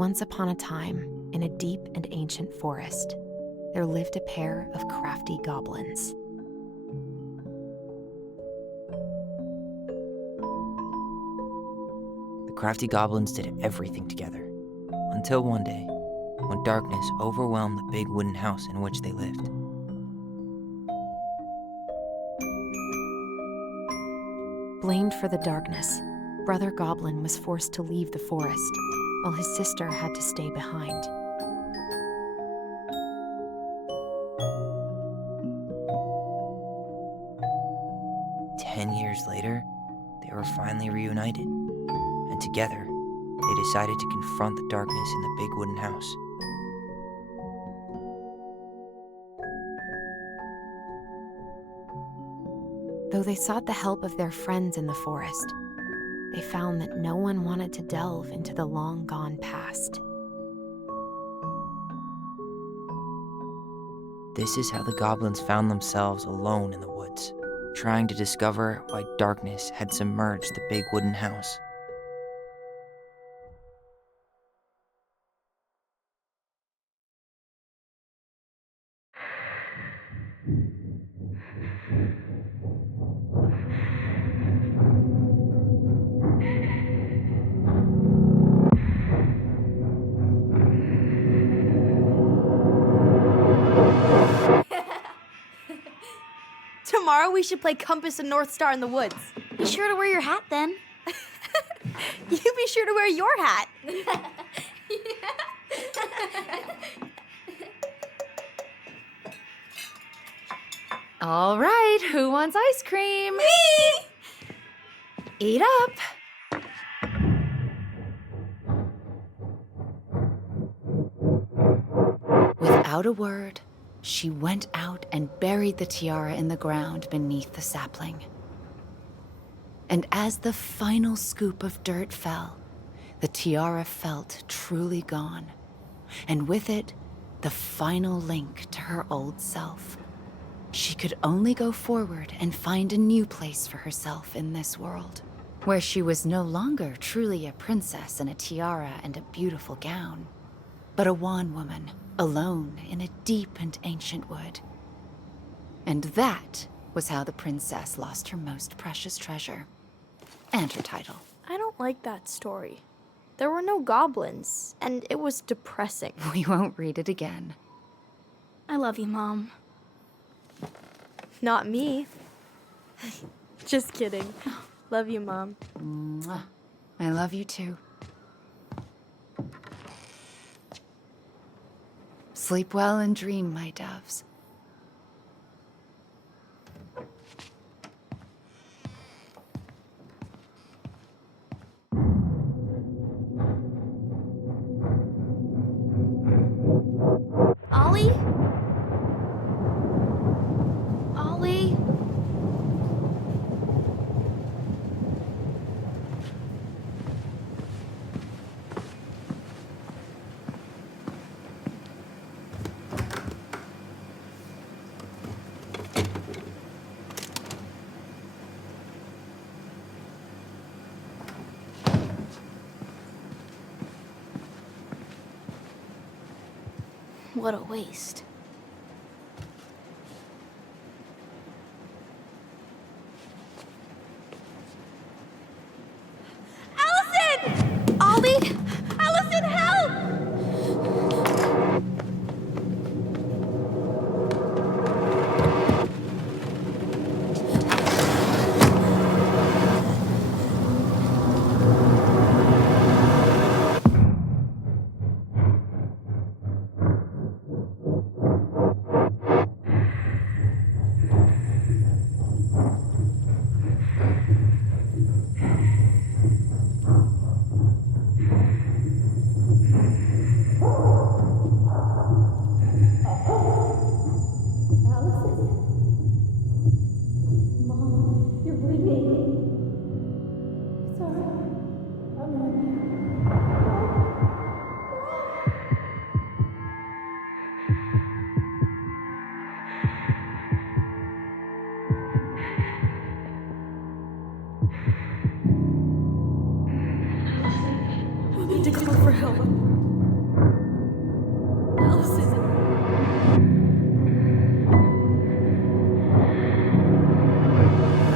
Once upon a time, in a deep and ancient forest, there lived a pair of crafty goblins. The crafty goblins did everything together, until one day, when darkness overwhelmed the big wooden house in which they lived. Blamed for the darkness, Brother Goblin was forced to leave the forest, while his sister had to stay behind. "10 years later, they were finally reunited, and together, they decided to confront the darkness in the big wooden house. Though they sought the help of their friends in the forest, they found that no one wanted to delve into the long-gone past. This is how the goblins found themselves alone in the woods, trying to discover why darkness had submerged the big wooden house. Tomorrow we should play Compass and North Star in the woods. Be sure to wear your hat then. You be sure to wear your hat. All right, who wants ice cream? Me! Eat up. Without a word, she went out and buried the tiara in the ground beneath the sapling. And as the final scoop of dirt fell, the tiara felt truly gone, and with it, the final link to her old self. She could only go forward and find a new place for herself in this world, where she was no longer truly a princess in a tiara and a beautiful gown, but a wan woman, alone in a deep and ancient wood. And that was how the princess lost her most precious treasure, and her title. I don't like that story. There were no goblins, and it was depressing. We won't read it again. I love you, Mom. Not me. Just kidding. Love you, Mom. Mwah. I love you too. Sleep well and dream, my doves. Ollie? Ollie? What a waste. Allison! Ollie! Allison, help! We need to call for help.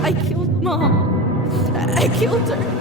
I killed Mom. I killed her.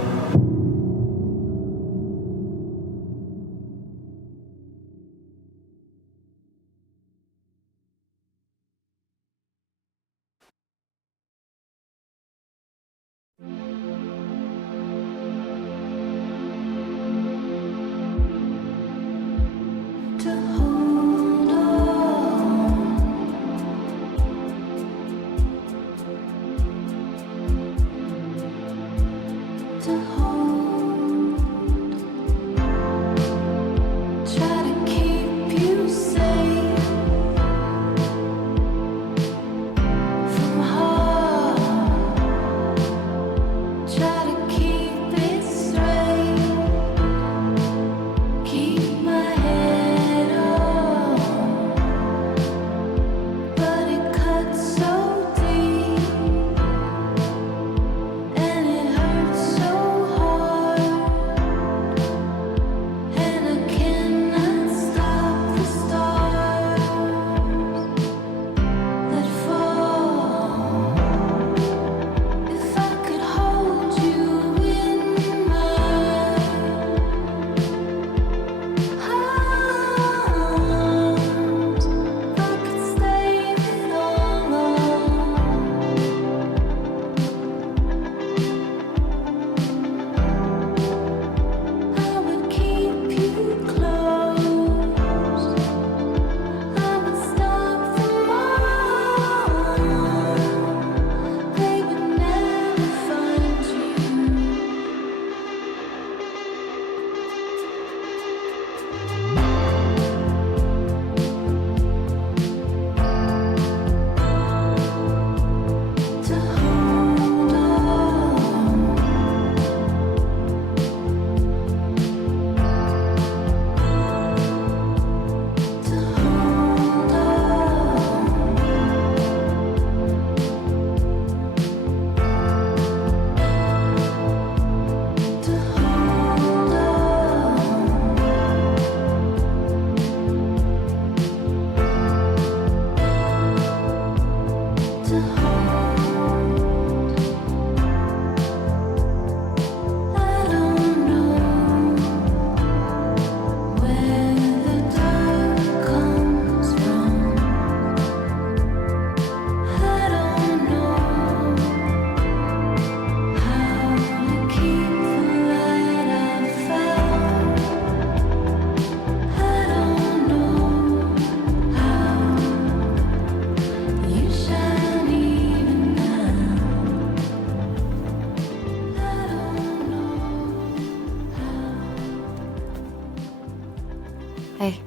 Hey.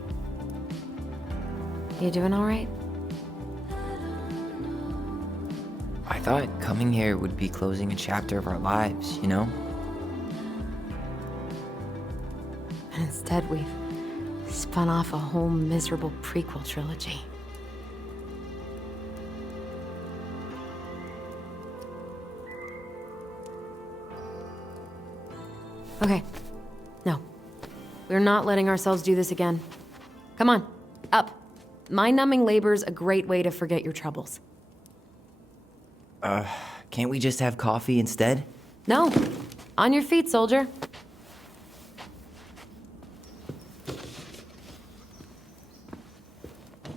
You doing all right? I thought coming here would be closing a chapter of our lives, you know? And instead, we've spun off a whole miserable prequel trilogy. Okay. No. We're not letting ourselves do this again. Come on. Up. Mind-numbing labor's a great way to forget your troubles. Can't we just have coffee instead? No. On your feet, soldier.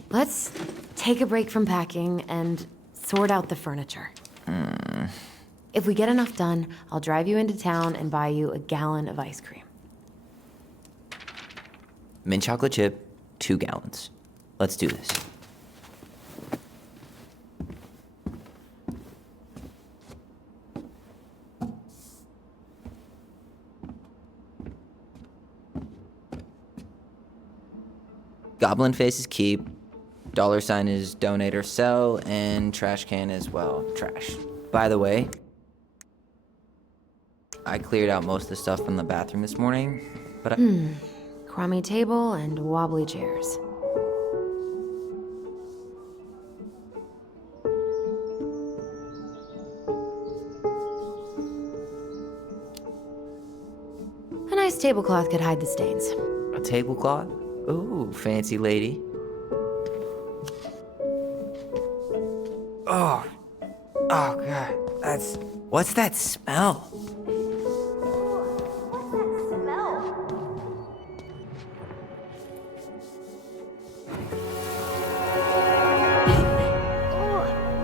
Let's take a break from packing and sort out the furniture. If we get enough done, I'll drive you into town and buy you a gallon of ice cream. Mint chocolate chip, 2 gallons. Let's do this. Goblin face is keep, $sign is donate or sell, and trash can is, well, trash. By the way, I cleared out most of the stuff from the bathroom this morning, but Crummy table and wobbly chairs. A nice tablecloth could hide the stains. A tablecloth? Ooh, fancy lady. Oh, Oh, God. What's that smell?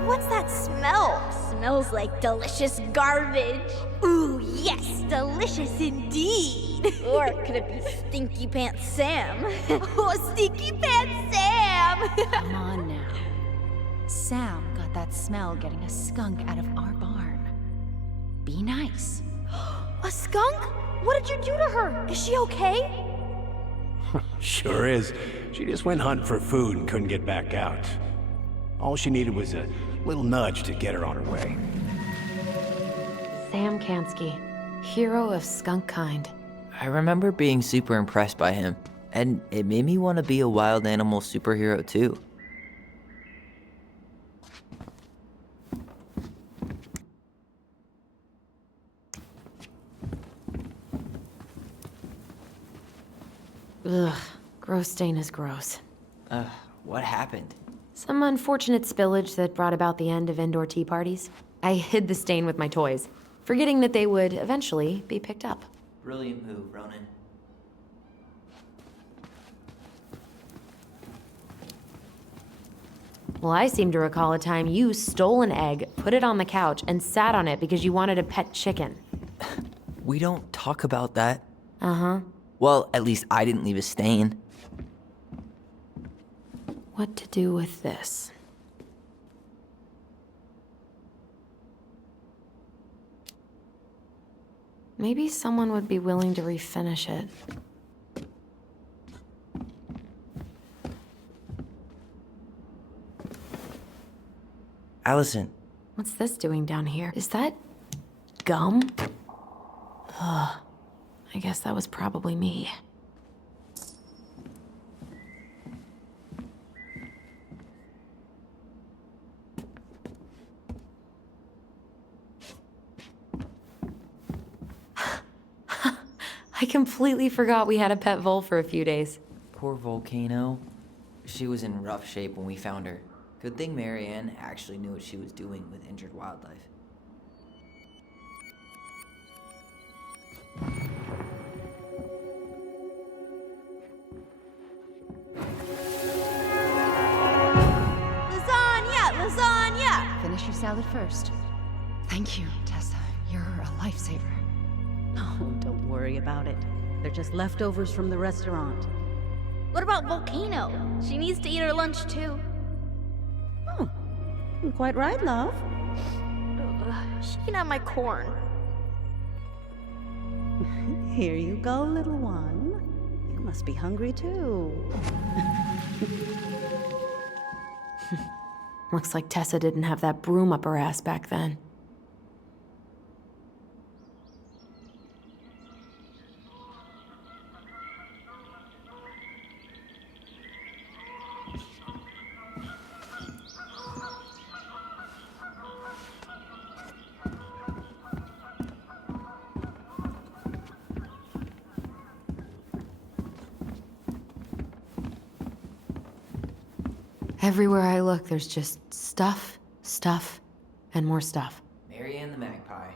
What's that smell? Smells like delicious garbage. Ooh, yes, delicious indeed. Or could it be Stinky Pants Sam? Oh, Stinky Pants Sam! Come on now. Sam got that smell getting a skunk out of our barn. Be nice. A skunk? What did you do to her? Is she okay? Sure is. She just went hunting for food and couldn't get back out. All she needed was a little nudge to get her on her way. Sam Kansky, hero of skunk kind. I remember being super impressed by him, and it made me want to be a wild animal superhero too. Ugh, gross stain is gross. What happened? Some unfortunate spillage that brought about the end of indoor tea parties. I hid the stain with my toys, forgetting that they would eventually be picked up. Brilliant move, Ronan. Well, I seem to recall a time you stole an egg, put it on the couch, and sat on it because you wanted a pet chicken. We don't talk about that. Uh-huh. Well, at least I didn't leave a stain. What to do with this? Maybe someone would be willing to refinish it. Allison, What's this doing down here? Is that gum? Ugh. I guess that was probably me. I completely forgot we had a pet vole for a few days. poor Volcano. She was in rough shape when we found her. Good thing Marianne actually knew what she was doing with injured wildlife. Lasagna! Finish your salad first. Thank you, Tessa. You're a lifesaver. Oh, don't worry about it. They're just leftovers from the restaurant. What about Volcano? She needs to eat her lunch too. Oh, quite right, love. She can have my corn. Here you go, little one. You must be hungry too. Looks like Tessa didn't have that broom up her ass back then. Everywhere I look, there's just stuff, stuff, and more stuff. Marianne the magpie.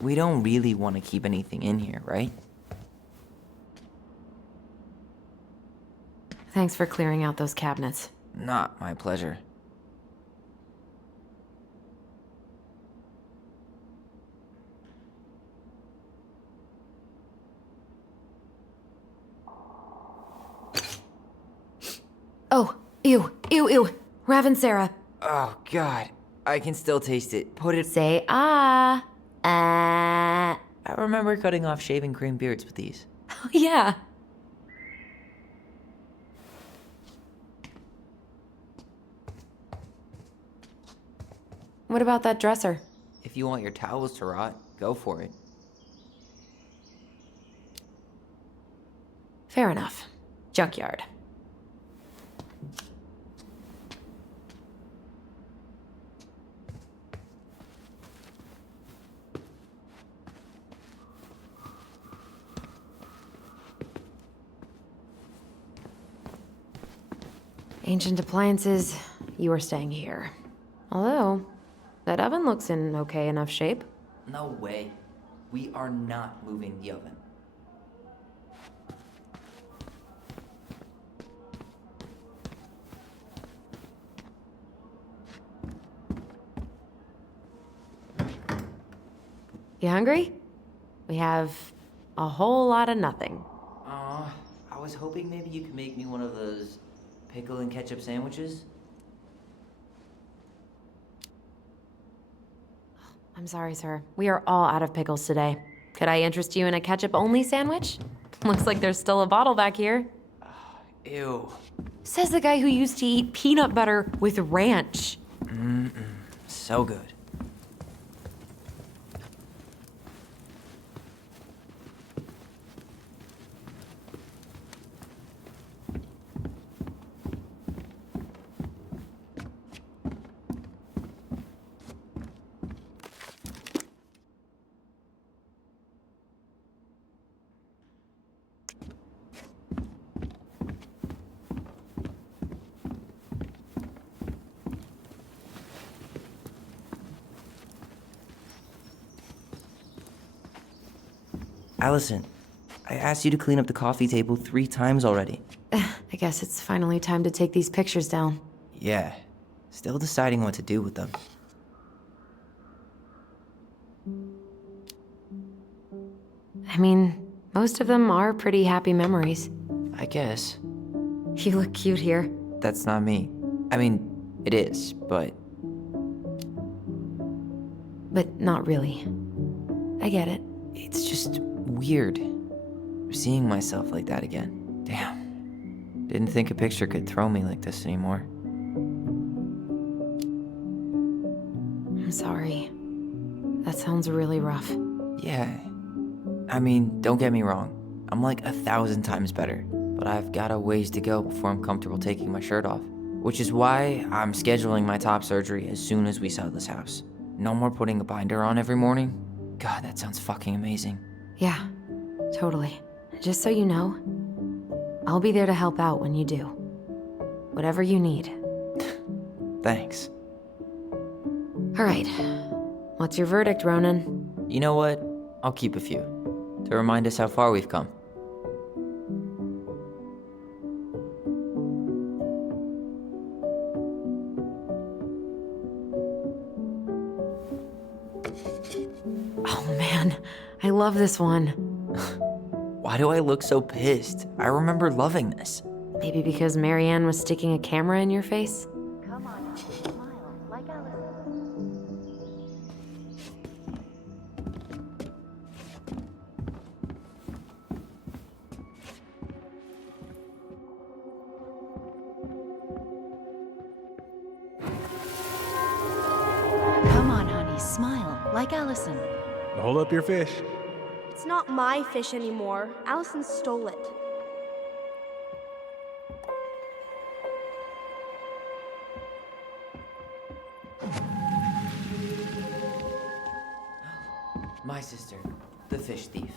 We don't really want to keep anything in here, right? Thanks for clearing out those cabinets. Not my pleasure. Oh, ew, ew, ew. Ravensara. Oh, God. I can still taste it. Put it. Say ah. Ah. I remember cutting off shaving cream beards with these. Oh, yeah. What about that dresser? If you want your towels to rot, go for it. Fair enough. Junkyard. Ancient appliances, you are staying here. Although, that oven looks in okay enough shape. No way. We are not moving the oven. You hungry? We have a whole lot of nothing. I was hoping maybe you could make me one of those pickle and ketchup sandwiches. I'm sorry, sir. We are all out of pickles today. Could I interest you in a ketchup-only sandwich? Looks like there's still a bottle back here. Ew. Says the guy who used to eat peanut butter with ranch. So good. Allison, I asked you to clean up the coffee table 3 times already. I guess it's finally time to take these pictures down. Yeah, still deciding what to do with them. I mean, most of them are pretty happy memories. I guess. You look cute here. That's not me. I mean, it is, but But not really. I get it. it's just weird. Seeing myself like that again. Damn. Didn't think a picture could throw me like this anymore. I'm sorry. That sounds really rough. Yeah. I mean, don't get me wrong. I'm like 1,000 times better. But I've got a ways to go before I'm comfortable taking my shirt off. Which is why I'm scheduling my top surgery as soon as we sell this house. No more putting a binder on every morning. God, that sounds fucking amazing. Yeah, totally. Just so you know, I'll be there to help out when you do. Whatever you need. Thanks. All right. What's your verdict, Ronan? You know what? I'll keep a few. To remind us how far we've come. Oh man, I love this one. Why do I look so pissed? I remember loving this. Maybe because Marianne was sticking a camera in your face? Come on, smile like Allison. Come on, honey, smile like Allison. Hold up your fish. It's not my fish anymore. Allison stole it. My sister, the fish thief.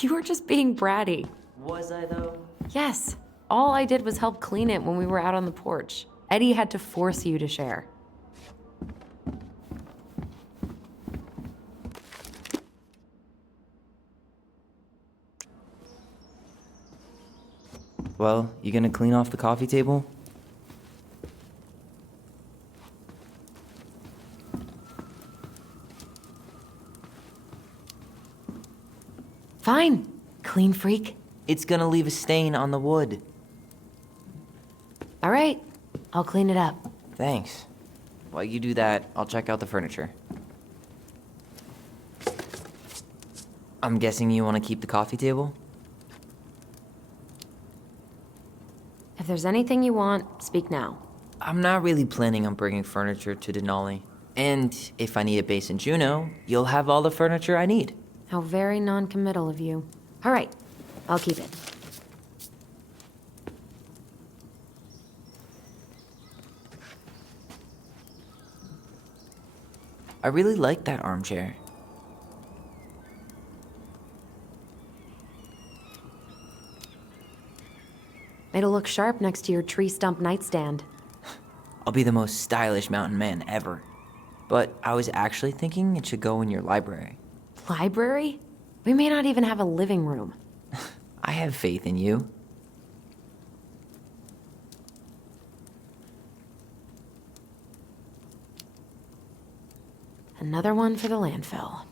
You were just being bratty. Was I though? Yes, all I did was help clean it when we were out on the porch. Eddie had to force you to share. Well, you gonna clean off the coffee table? Fine, clean freak. It's gonna leave a stain on the wood. All right, I'll clean it up. Thanks. While you do that, I'll check out the furniture. I'm guessing you want to keep the coffee table? If there's anything you want, speak now. I'm not really planning on bringing furniture to Denali. And if I need a base in Juneau, you'll have all the furniture I need. How very non-committal of you. All right, I'll keep it. I really like that armchair. It'll look sharp next to your tree stump nightstand. I'll be the most stylish mountain man ever. But I was actually thinking it should go in your library. Library? We may not even have a living room. I have faith in you. Another one for the landfill.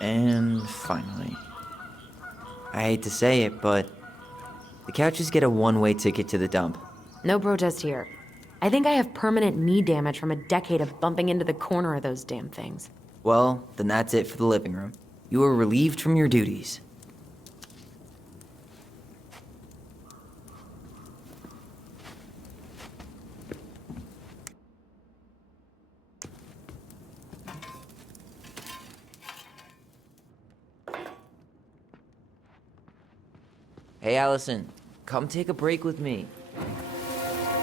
And finally. I hate to say it, but the couches get a one-way ticket to the dump. No protest here. I think I have permanent knee damage from a decade of bumping into the corner of those damn things. Well, then that's it for the living room. You are relieved from your duties. Hey, Allison, come take a break with me.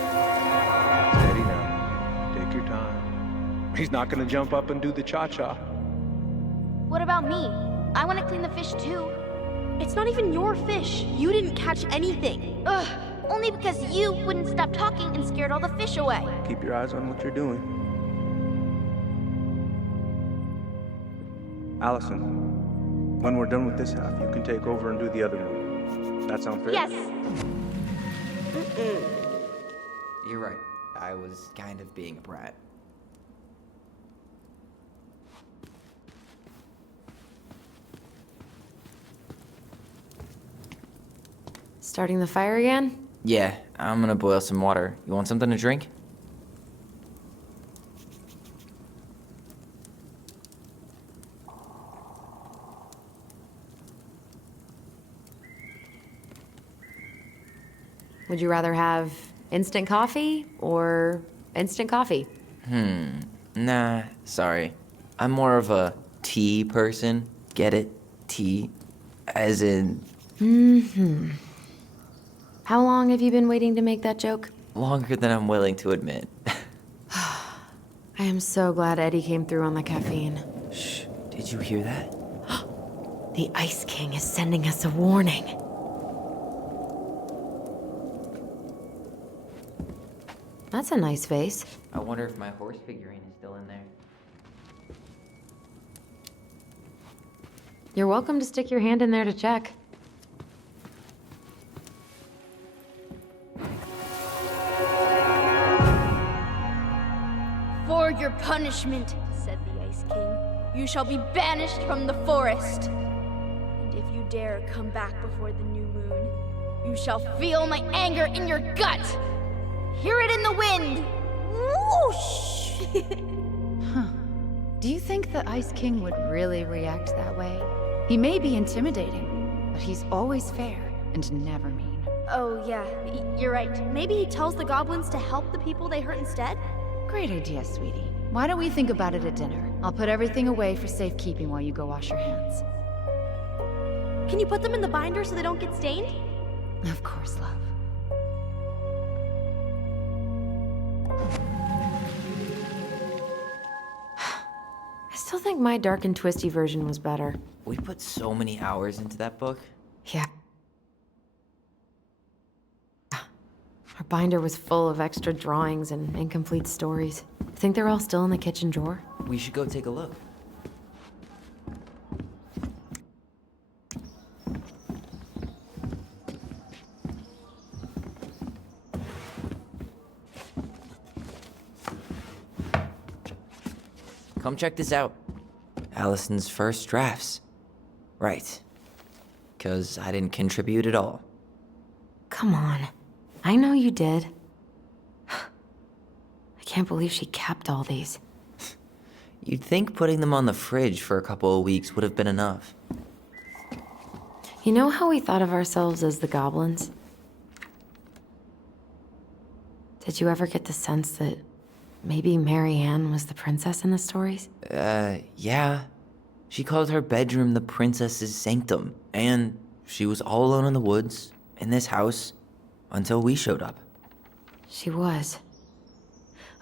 Steady now. Take your time. He's not gonna jump up and do the cha-cha. What about me? I want to clean the fish too. It's not even your fish. You didn't catch anything. Ugh, only because you wouldn't stop talking and scared all the fish away. Keep your eyes on what you're doing. Allison, when we're done with this half, you can take over and do the other one. That sound fair? Yes. You're right. I was kind of being a brat. Starting the fire again? Yeah, I'm gonna boil some water. You want something to drink? Would you rather have instant coffee or instant coffee? Nah, sorry. I'm more of a tea person. Get it? Tea. As in, How long have you been waiting to make that joke? longer than I'm willing to admit. I am so glad Eddie came through on the caffeine. Shh, did you hear that? The Ice King is sending us a warning. That's a nice vase. I wonder if my horse figurine is still in there. You're welcome to stick your hand in there to check. For your punishment, said the Ice King, you shall be banished from the forest. And if you dare come back before the new moon, you shall feel my anger in your gut. Hear it in the wind. Whoosh! Do you think the Ice King would really react that way? He may be intimidating, but he's always fair and never mean. Oh, yeah, you're right. Maybe he tells the goblins to help the people they hurt instead? Great idea, sweetie. Why don't we think about it at dinner? I'll put everything away for safekeeping while you go wash your hands. Can you put them in the binder so they don't get stained? Of course, love. I still think my dark and twisty version was better. We put so many hours into that book. Yeah. Our binder was full of extra drawings and incomplete stories. Think they're all still in the kitchen drawer? We should go take a look. Come check this out. Allison's first drafts. Right. 'Cause I didn't contribute at all. Come on. I know you did. I can't believe she kept all these. You'd think putting them on the fridge for a couple of weeks would have been enough. You know how we thought of ourselves as the goblins? Did you ever get the sense that maybe Mary Ann was the princess in the stories? Yeah. She called her bedroom the princess's sanctum, and she was all alone in the woods, in this house, until we showed up. She was.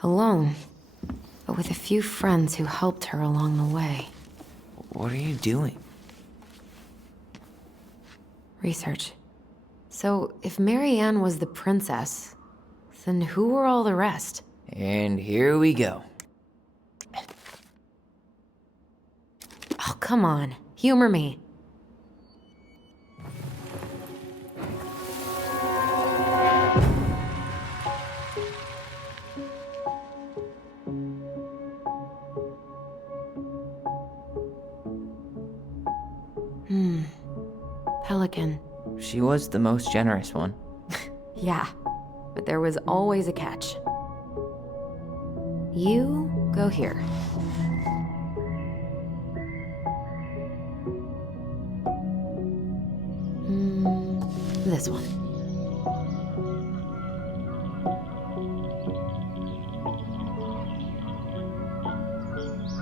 Alone. but with a few friends who helped her along the way. What are you doing? Research. So, if Marianne was the princess, then who were all the rest? And here we go. Oh, come on. Humor me. Pelican. She was the most generous one. Yeah, but there was always a catch. You go here. This one.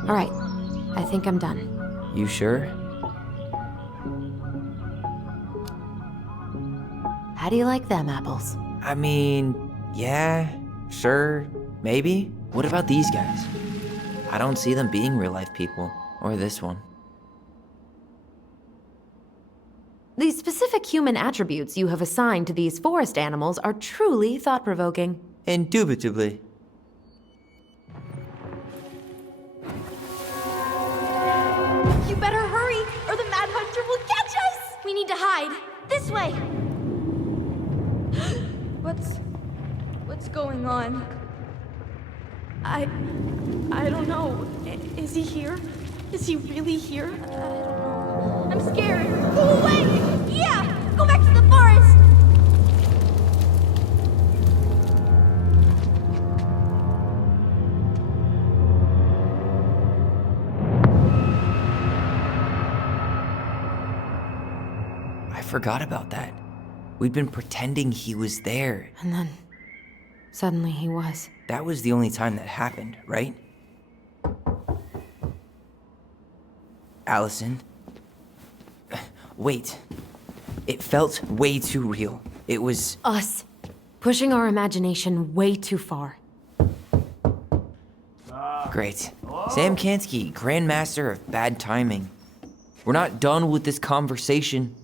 All right, I think I'm done. You sure? How do you like them apples? I mean, yeah, sure, maybe. What about these guys? I don't see them being real life people, or this one. The specific human attributes you have assigned to these forest animals are truly thought-provoking. Indubitably. You better hurry, or the Mad Hunter will catch us! We need to hide. This way! What's going on? I don't know. Is he here? Is he really here? I don't know. I'm scared. Go away! Yeah! Go back to the forest! I forgot about that. We'd been pretending he was there. And then, suddenly he was. That was the only time that happened, right? Allison? Wait. It felt way too real. It was... Us. Pushing our imagination way too far. Great. Sam Kansky, Grandmaster of Bad Timing. We're not done with this conversation.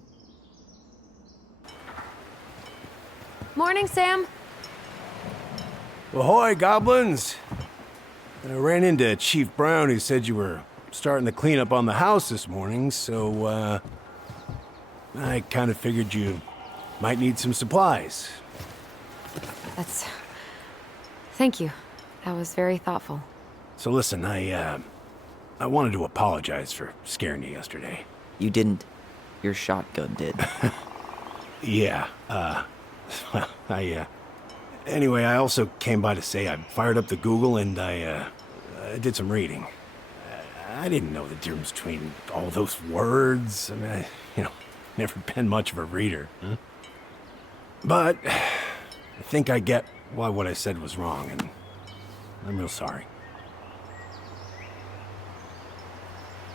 Morning, Sam. Ahoy, goblins! I ran into Chief Brown, who said you were starting to clean up on the house this morning, so, I kind of figured you might need some supplies. Thank you. That was very thoughtful. So listen, I wanted to apologize for scaring you yesterday. You didn't. Your shotgun did. Yeah, well, anyway, I also came by to say I fired up the Google and I did some reading. I didn't know the difference between all those words. I mean, never been much of a reader. Huh? But I think I get why what I said was wrong, and I'm real sorry.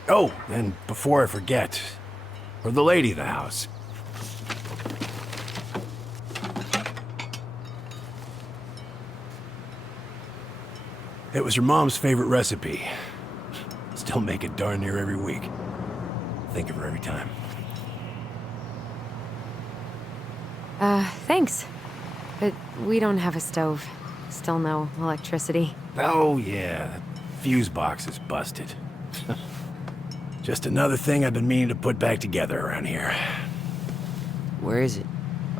Oh, and before I forget, for the lady of the house. It was your mom's favorite recipe. Still make it darn near every week. Think of her every time. Thanks. But we don't have a stove. Still no electricity. Oh, yeah. That fuse box is busted. Just another thing I've been meaning to put back together around here. Where is it?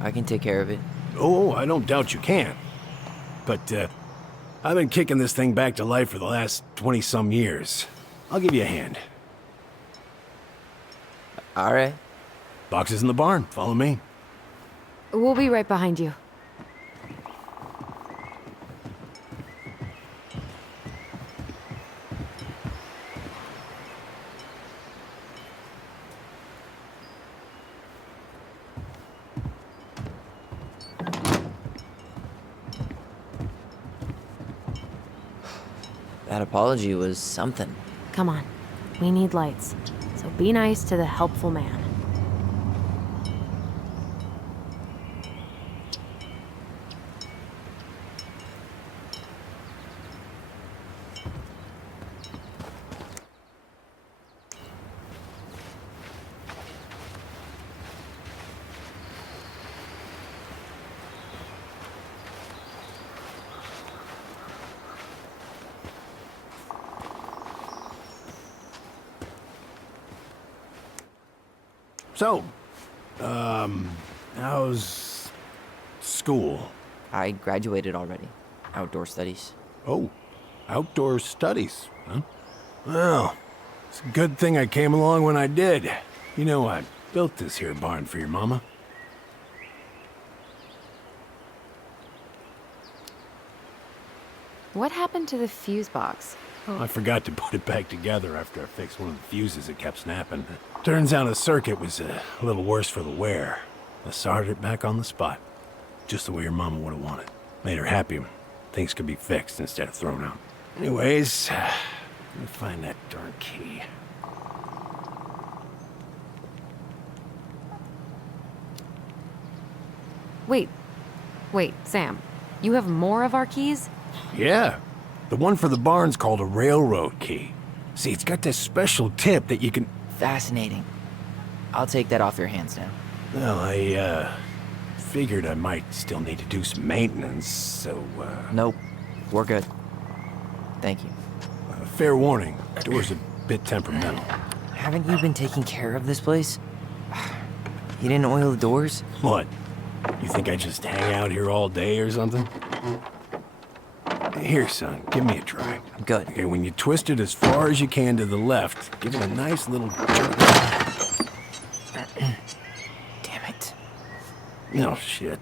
I can take care of it. Oh, I don't doubt you can. But, I've been kicking this thing back to life for the last 20-some years. I'll give you a hand. All right. Box is in the barn. Follow me. We'll be right behind you. That apology was something. Come on. We need lights. So be nice to the helpful man. So, how's school? I graduated already. Outdoor studies. Oh, outdoor studies, huh? Well, it's a good thing I came along when I did. You know, I built this here barn for your mama. What happened to the fuse box? I forgot to put it back together after I fixed one of the fuses that kept snapping. Turns out the circuit was a little worse for the wear. I soldered it back on the spot, just the way your mama would have wanted. Made her happy when things could be fixed instead of thrown out. Anyways, let me find that darn key. Wait, Sam. You have more of our keys? Yeah, the one for the barn's called a railroad key. See, it's got this special tip that you can... Fascinating. I'll take that off your hands now. Well, I, figured I might still need to do some maintenance, so, Nope. We're good. Thank you. fair warning, door's a bit temperamental. Haven't you been taking care of this place? You didn't oil the doors? What? You think I just hang out here all day or something? Here, son, give me a try. I'm good. Okay, when you twist it as far as you can to the left, give it a nice little jerk. Damn it. No shit.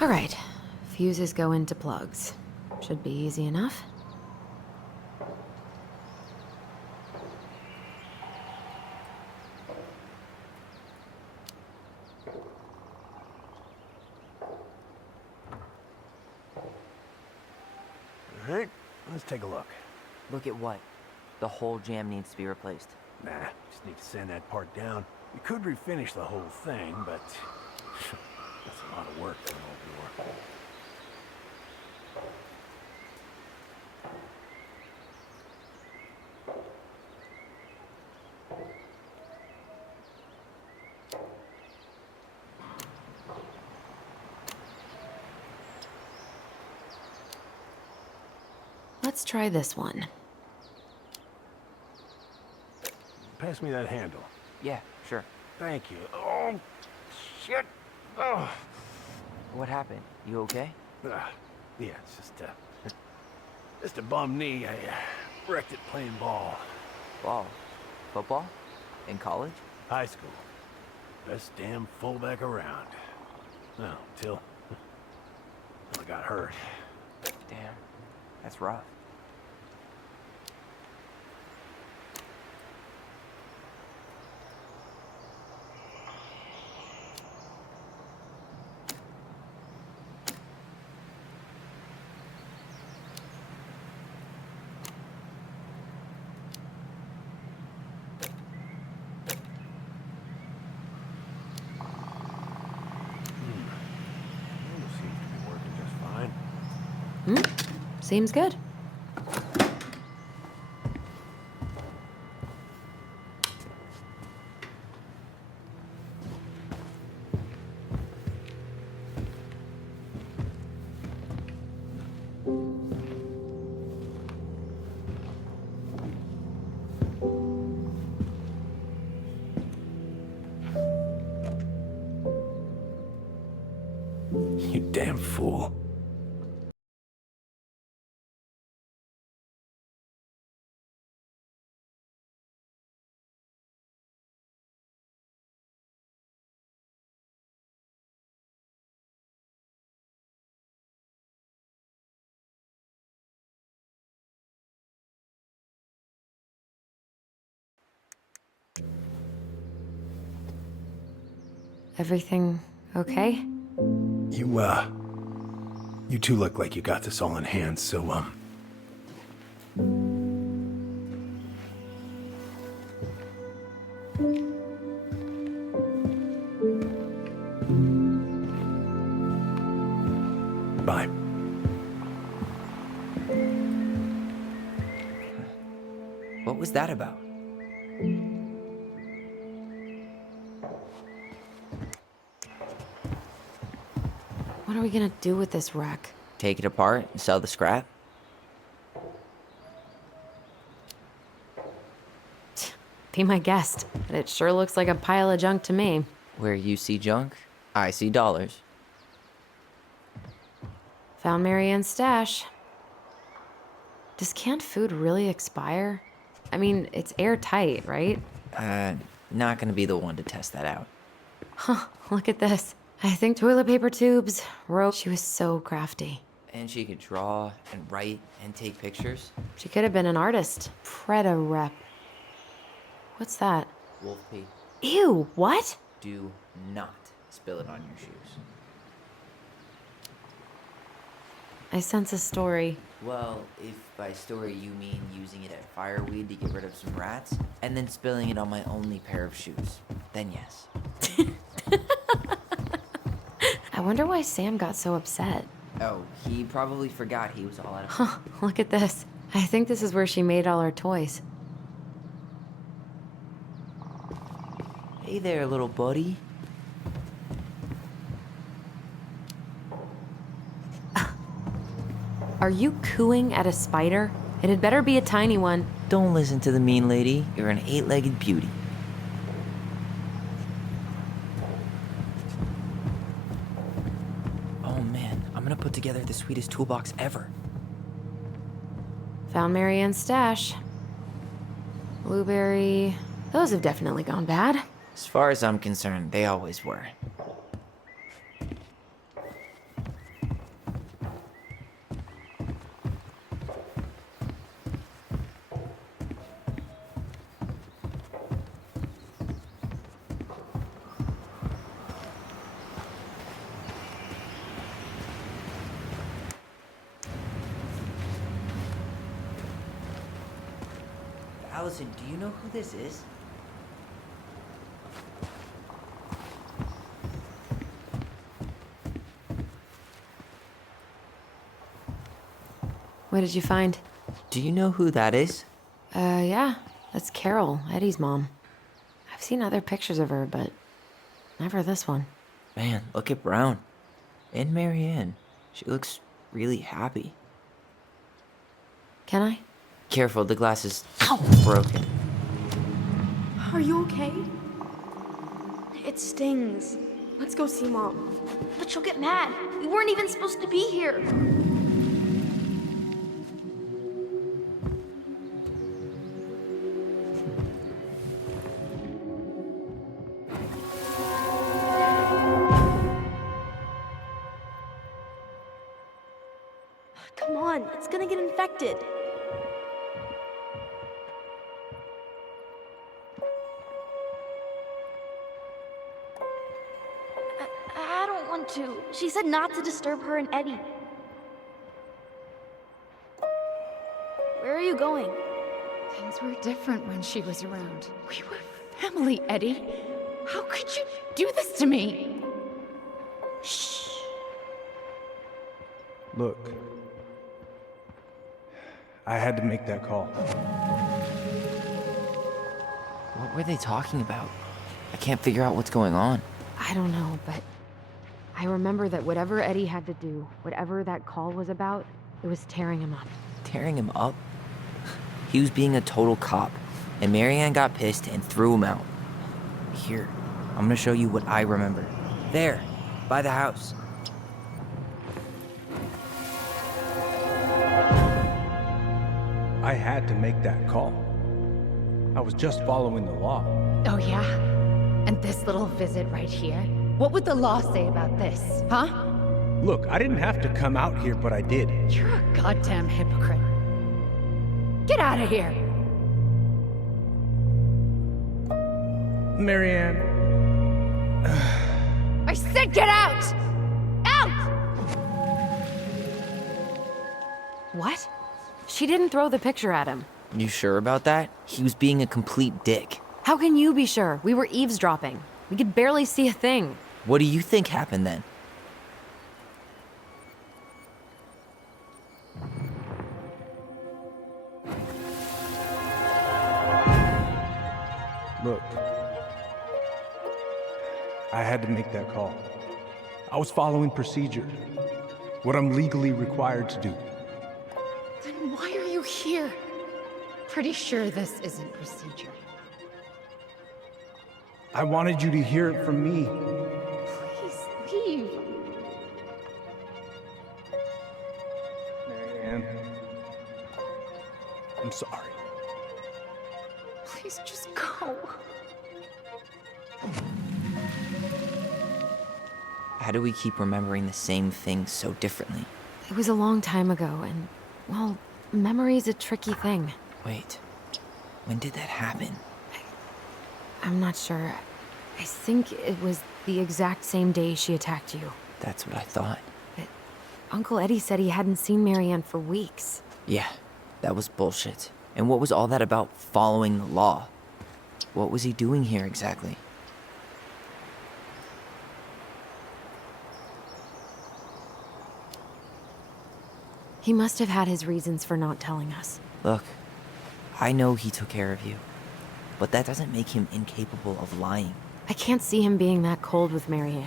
All right. Fuses go into plugs. Should be easy enough. All right, let's take a look. Look at what? The whole jam needs to be replaced. Nah, just need to sand that part down. We could refinish the whole thing, but that's a lot of work for an old door. Let's try this one. Pass me that handle. Yeah, sure. Thank you. Oh, shit. Oh. What happened? You okay? Yeah, it's just a bum knee. I wrecked it playing ball. Ball? Football? In college? High school. Best damn fullback around. Well, till I got hurt. Damn. That's rough. Seems to be working just fine. Seems good. You damn fool. Everything okay? You two look like you got this all in hand, so, bye. What was that about? What are we gonna do with this wreck? Take it apart and sell the scrap? Be my guest, but it sure looks like a pile of junk to me. Where you see junk, I see dollars. Found Marianne's stash. Does canned food really expire? I mean, it's airtight, right? Not gonna be the one to test that out. Huh, look at this. I think toilet paper tubes, rope. She was so crafty. And she could draw and write and take pictures. She could have been an artist. Preda rep. What's that? Wolf pee. Ew, what? Do not spill it on your shoes. I sense a story. Well, if by story you mean using it at fireweed to get rid of some rats, and then spilling it on my only pair of shoes, then yes. I wonder why Sam got so upset. Oh, he probably forgot he was all out of... Huh, look at this. I think this is where she made all her toys. Hey there, little buddy. Are you cooing at a spider? It had better be a tiny one. Don't listen to the mean lady. You're an 8-legged beauty. Oh man, I'm gonna put together the sweetest toolbox ever. Found Marianne's stash. Blueberry. Those have definitely gone bad. As far as I'm concerned, they always were. Allison, do you know who this is? What did you find? Do you know who that is? Yeah. That's Carol, Eddie's mom. I've seen other pictures of her, but never this one. Man, look at Brown. And Marianne. She looks really happy. Can I? Careful, the glass is broken. Are you okay? It stings. Let's go see Mom. But she'll get mad. We weren't even supposed to be here. Come on, it's gonna get infected. I don't want to. She said not to disturb her and Eddie. Where are you going? Things were different when she was around. We were family, Eddie. How could you do this to me? Shh. Look, I had to make that call. What were they talking about? I can't figure out what's going on. I don't know, but I remember that whatever Eddie had to do, whatever that call was about, it was tearing him up. Tearing him up? He was being a total cop, and Marianne got pissed and threw him out. Here, I'm gonna show you what I remember. There, by the house. I had to make that call. I was just following the law. Oh, yeah? And this little visit right here? What would the law say about this, huh? Look, I didn't have to come out here, but I did. You're a goddamn hypocrite. Get out of here! Marianne. I said get out! Out! What? She didn't throw the picture at him. You sure about that? He was being a complete dick. How can you be sure? We were eavesdropping. We could barely see a thing. What do you think happened then? Look, I had to make that call. I was following procedure. What I'm legally required to do. Then why are you here? Pretty sure this isn't procedure. I wanted you to hear it from me. Please leave. Marianne. I'm sorry. Please just go. How do we keep remembering the same things so differently? It was a long time ago, and, well, memory's a tricky thing. Wait, when did that happen? I'm not sure. I think it was the exact same day she attacked you. That's what I thought. But Uncle Eddie said he hadn't seen Marianne for weeks. Yeah, that was bullshit. And what was all that about following the law? What was he doing here exactly? He must have had his reasons for not telling us. Look, I know he took care of you, but that doesn't make him incapable of lying. I can't see him being that cold with Marianne,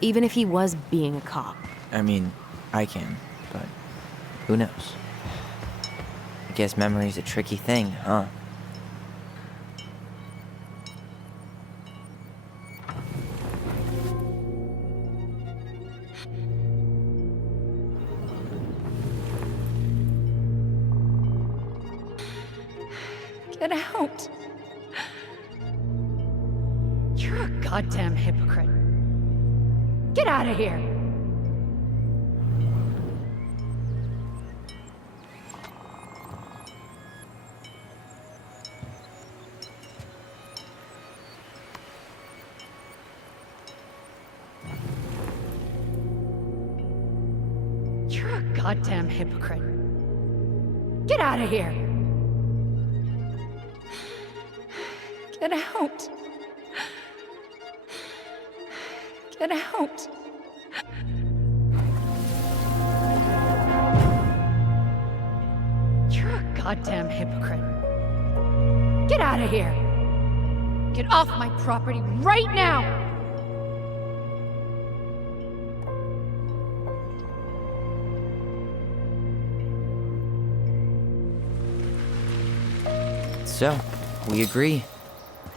even if he was being a cop. I mean, I can, but who knows? I guess memory's a tricky thing, huh? Get out. You're a goddamn hypocrite. Get out of here. You're a goddamn hypocrite. Get out of here. Get out. Get out. You're a goddamn hypocrite. Get out of here. Get off my property right now. So, we agree.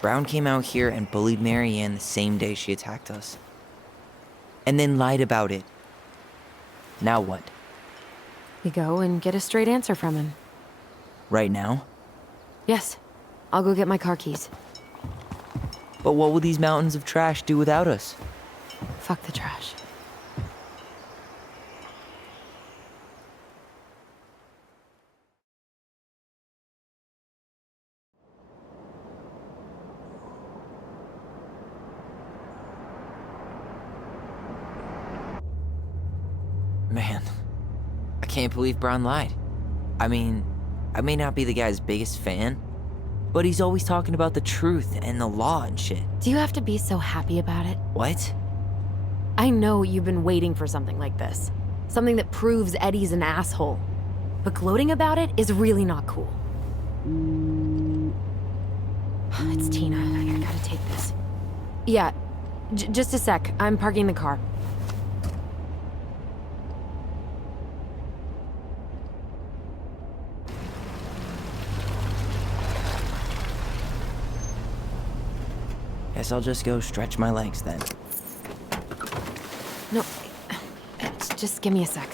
Brown came out here and bullied Marianne the same day she attacked us. And then lied about it. Now what? We go and get a straight answer from him. Right now? Yes. I'll go get my car keys. But what will these mountains of trash do without us? Fuck the trash. Man, I can't believe Brown lied. I mean, I may not be the guy's biggest fan, but he's always talking about the truth and the law and shit. Do you have to be so happy about it? What? I know you've been waiting for something like this. Something that proves Eddie's an asshole. But gloating about it is really not cool. It's Tina. I gotta take this. Yeah, just a sec. I'm parking the car. Guess I'll just go stretch my legs then. No, just give me a sec.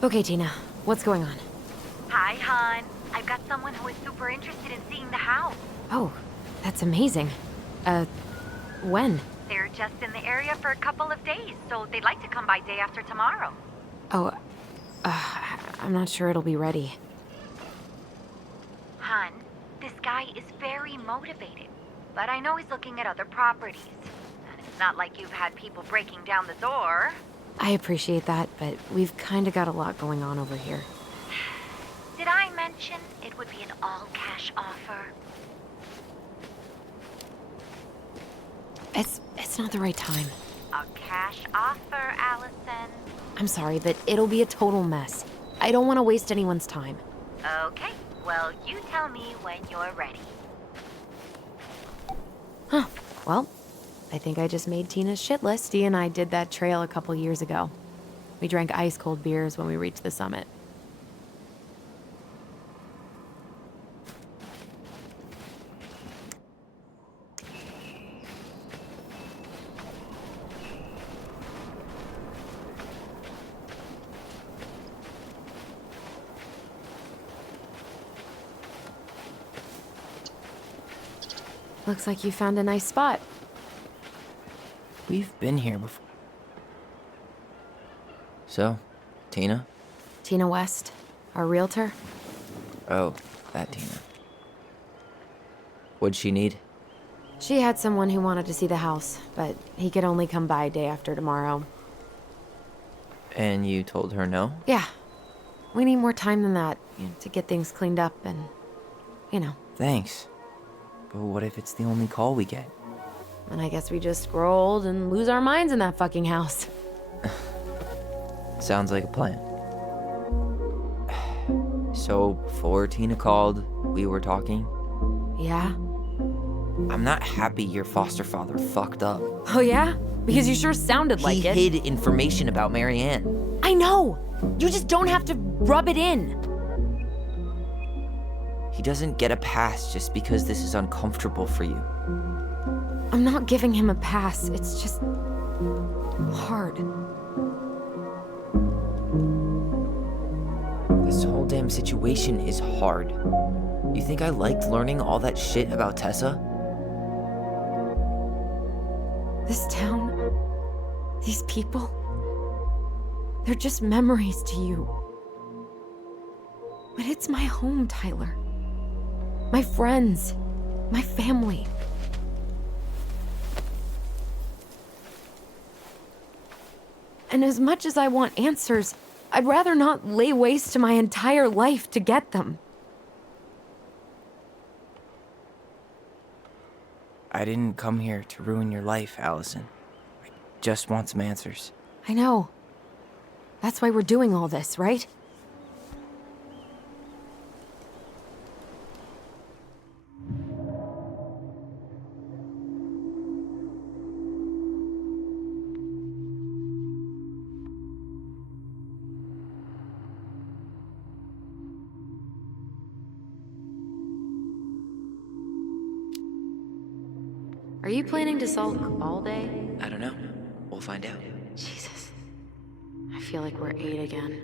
Okay, Tina, what's going on? Hi, hon. I've got someone who is super interested in seeing the house. Oh, that's amazing. When? They're just in the area for a couple of days, so they'd like to come by day after tomorrow. Oh, I'm not sure it'll be ready. Hun, this guy is very motivated, but I know he's looking at other properties. And it's not like you've had people breaking down the door. I appreciate that, but we've kinda got a lot going on over here. Did I mention it would be an all-cash offer? It's not the right time. A cash offer, Allison. I'm sorry, but it'll be a total mess. I don't want to waste anyone's time. Okay, well, you tell me when you're ready. Huh. Well, I think I just made Tina's shit list. Dee and I did that trail a couple years ago. We drank ice-cold beers when we reached the summit. Looks like you found a nice spot. We've been here before. So, Tina? Tina West, our realtor. Oh, that Tina. What'd she need? She had someone who wanted to see the house, but he could only come by day after tomorrow. And you told her no? Yeah. We need more time than that, to get things cleaned up and, Thanks. But what if it's the only call we get? And I guess we just grow old and lose our minds in that fucking house. Sounds like a plan. So, before Tina called, we were talking. Yeah? I'm not happy your foster father fucked up. Oh yeah? Because you sure sounded like it. He hid information about Marianne. I know! You just don't have to rub it in. He doesn't get a pass just because this is uncomfortable for you. I'm not giving him a pass. It's just hard. This whole damn situation is hard. You think I liked learning all that shit about Tessa? This town, these people, they're just memories to you. But it's my home, Tyler. My friends, my family. And as much as I want answers, I'd rather not lay waste to my entire life to get them. I didn't come here to ruin your life, Allison. I just want some answers. I know. That's why we're doing all this, right? Are you planning to sulk all day? I don't know. We'll find out. Jesus. I feel like we're 8 again.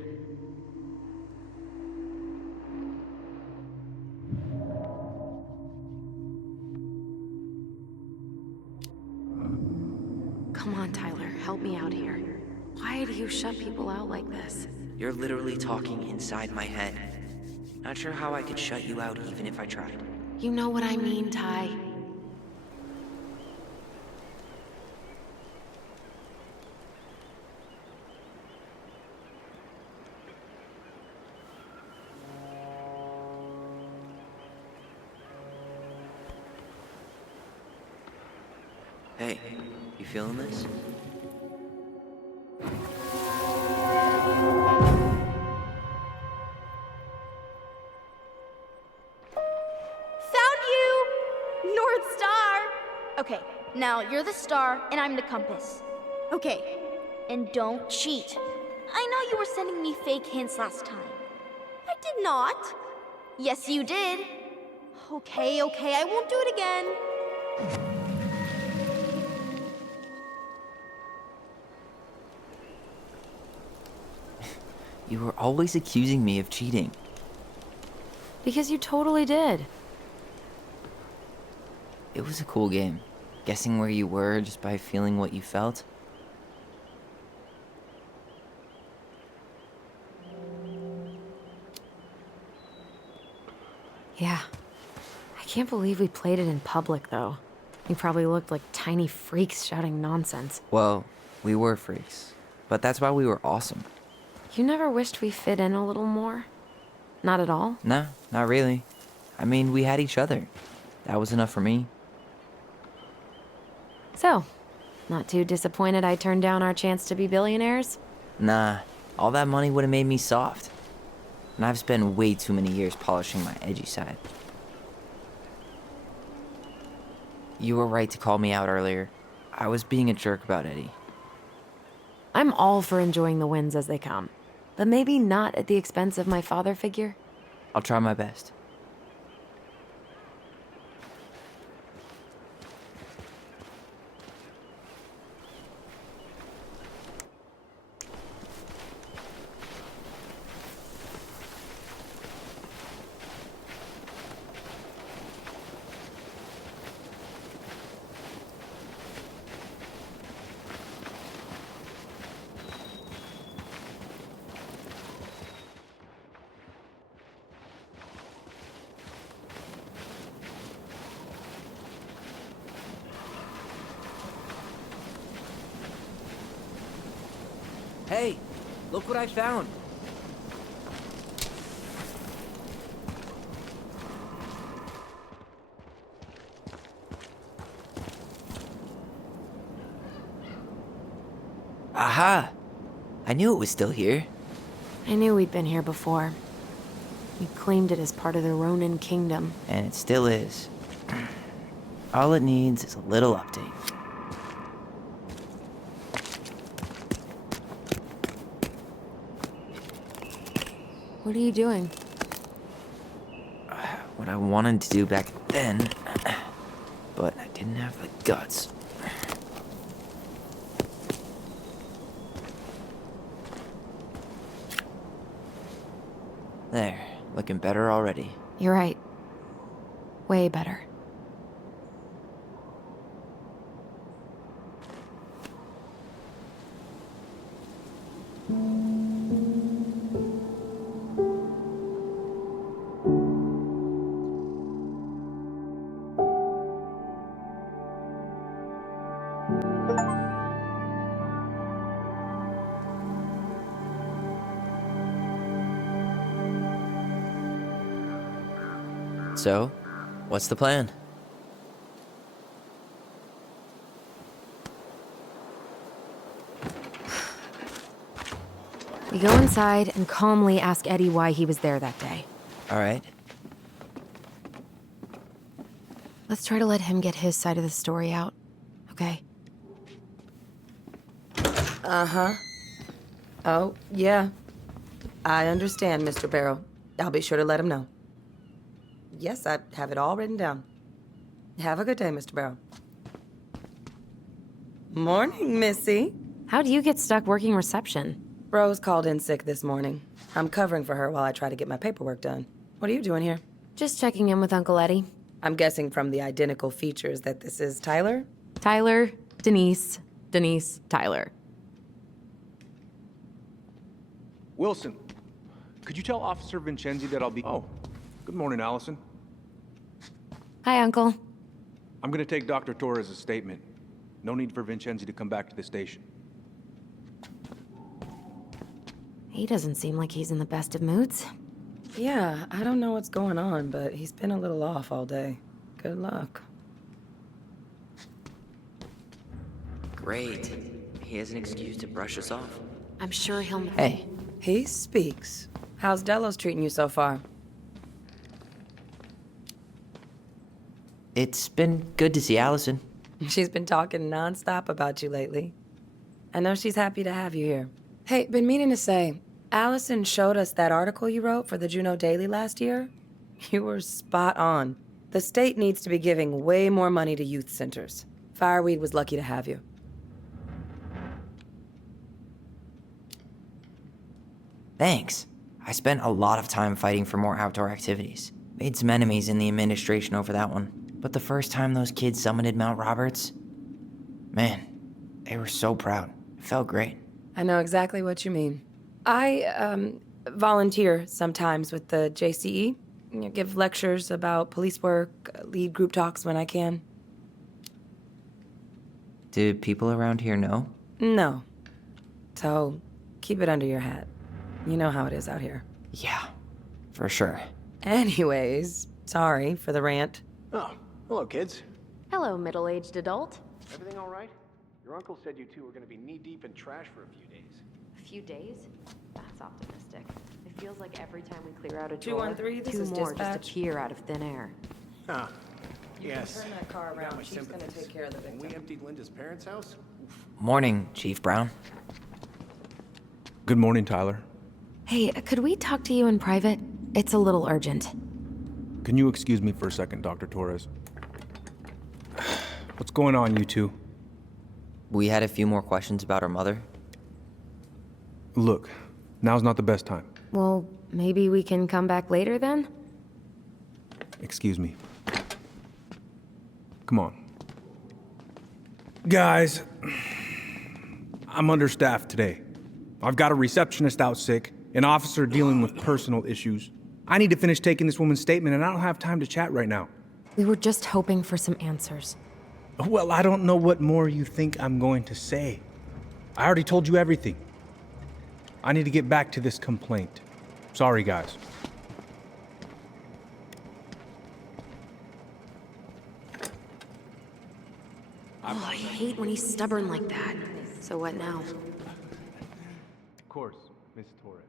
Come on, Tyler. Help me out here. Why do you shut people out like this? You're literally talking inside my head. Not sure how I could shut you out even if I tried. You know what I mean, Ty. Hey, you feeling this? Found you! North Star! Okay, now you're the star and I'm the compass. Okay, and don't cheat. I know you were sending me fake hints last time. I did not. Yes, you did. Okay, I won't do it again. You were always accusing me of cheating. Because you totally did. It was a cool game. Guessing where you were just by feeling what you felt. Yeah. I can't believe we played it in public, though. We probably looked like tiny freaks shouting nonsense. Well, we were freaks. But that's why we were awesome. You never wished we fit in a little more? Not at all? Nah, not really. I mean, we had each other. That was enough for me. So, not too disappointed I turned down our chance to be billionaires? Nah, all that money would have made me soft. and I've spent way too many years polishing my edgy side. You were right to call me out earlier. I was being a jerk about Eddie. I'm all for enjoying the wins as they come, but maybe not at the expense of my father figure. I'll try my best. Hey, look what I found. Aha! I knew it was still here. I knew we'd been here before. We claimed it as part of the Ronin kingdom. And it still is. All it needs is a little update. What are you doing? What I wanted to do back then, but I didn't have the guts. There, looking better already. You're right. Way better. So, what's the plan? We go inside and calmly ask Eddie why he was there that day. All right. Let's try to let him get his side of the story out, okay? Uh-huh. Oh, yeah. I understand, Mr. Barrow. I'll be sure to let him know. Yes, I have it all written down. Have a good day, Mr. Barrow. Morning, Missy. How'd you get stuck working reception? Rose called in sick this morning. I'm covering for her while I try to get my paperwork done. What are you doing here? Just checking in with Uncle Eddie. I'm guessing from the identical features that this is Tyler? Tyler, Denise, Denise, Tyler. Wilson, could you tell Officer Vincenzi that I'll be... Oh, good morning, Allison. Hi, Uncle. I'm gonna take Dr. Torres' statement. No need for Vincenzi to come back to the station. He doesn't seem like he's in the best of moods. Yeah, I don't know what's going on, but he's been a little off all day. Good luck. Great. He has an excuse to brush us off. I'm sure he'll... Hey. He speaks. How's Delos treating you so far? It's been good to see Allison. She's been talking nonstop about you lately. I know she's happy to have you here. Hey, been meaning to say, Allison showed us that article you wrote for the Juneau Daily last year. You were spot on. The state needs to be giving way more money to youth centers. Fireweed was lucky to have you. Thanks. I spent a lot of time fighting for more outdoor activities. Made some enemies in the administration over that one. But the first time those kids summited Mount Roberts, man, they were so proud. It felt great. I know exactly what you mean. I, volunteer sometimes with the JCE. You know, give lectures about police work, lead group talks when I can. Do people around here know? No. So, keep it under your hat. You know how it is out here. Yeah, for sure. Anyways, sorry for the rant. Oh, hello, kids. Hello, middle-aged adult. Everything all right? Your uncle said you two were gonna be knee-deep in trash for a few days. A few days? That's optimistic. It feels like every time we clear out a 213, this two is more dispatch. just appear out of thin air. Ah, You yes. can turn that car Got around. my She's gonna sympathies. take care of the When victim. we emptied Linda's parents' house? Morning, Chief Brown. Good morning, Tyler. Hey, could we talk to you in private? It's a little urgent. Can you excuse me for a second, Dr. Torres? What's going on, you two? We had a few more questions about our mother. Look, now's not the best time. Well, maybe we can come back later then? Excuse me. Come on. Guys, I'm understaffed today. I've got a receptionist out sick, an officer dealing with personal issues. I need to finish taking this woman's statement, and I don't have time to chat right now. We were just hoping for some answers. Well, I don't know what more you think I'm going to say. I already told you everything. I need to get back to this complaint. Sorry, guys. Oh, I hate when he's stubborn like that. So what now? Of course, Miss Torres.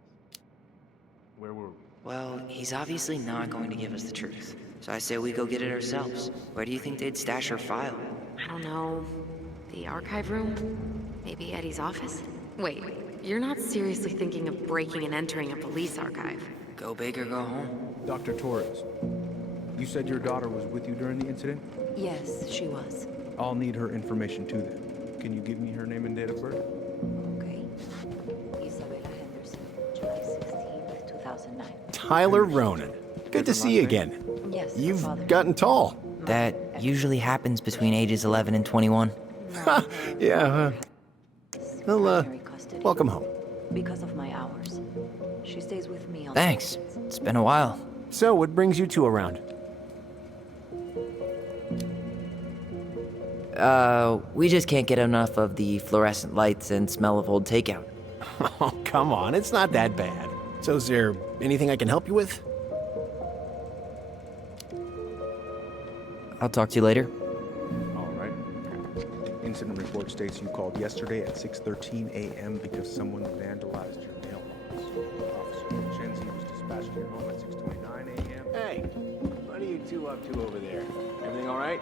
Where were we? Well, he's obviously not going to give us the truth. So I say we go get it ourselves. Where do you think they'd stash her file? I don't know. The archive room? Maybe Eddie's office? Wait, you're not seriously thinking of breaking and entering a police archive? Go big or go home. Dr. Torres, you said your daughter was with you during the incident? Yes, she was. I'll need her information too then. Can you give me her name and date of birth? Okay. Isabella Henderson, July 16th, 2009. Tyler Ronan. Good to see you again. Yes, You've gotten tall. That usually happens between ages 11 and 21. Yeah, well, Primary custody. welcome home. Because of my hours. She stays with me on Thanks. It's been a while. So, what brings you two around? We just can't get enough of the fluorescent lights and smell of old takeout. Oh, come on, it's not that bad. So, is there anything I can help you with? I'll talk to you later. All right. Incident report states you called yesterday at 6:13 a.m. because someone vandalized your mailbox. Officer Vincenzi was dispatched to your home at 6:29 a.m. Hey, what are you two up to over there? Everything all right?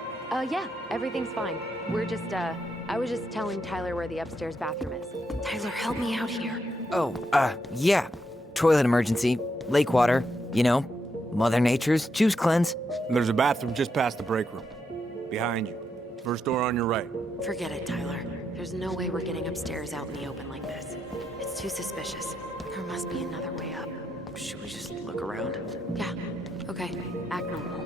Yeah, everything's fine. We're just, I was just telling Tyler where the upstairs bathroom is. Tyler, help me out here. Oh, yeah. Toilet emergency, lake water, you know, Mother Nature's juice cleanse. There's a bathroom just past the break room. Behind you. First door on your right. Forget it, Tyler. There's no way we're getting upstairs out in the open like this. It's too suspicious. There must be another way up. Should we just look around? Yeah, okay. Act normal.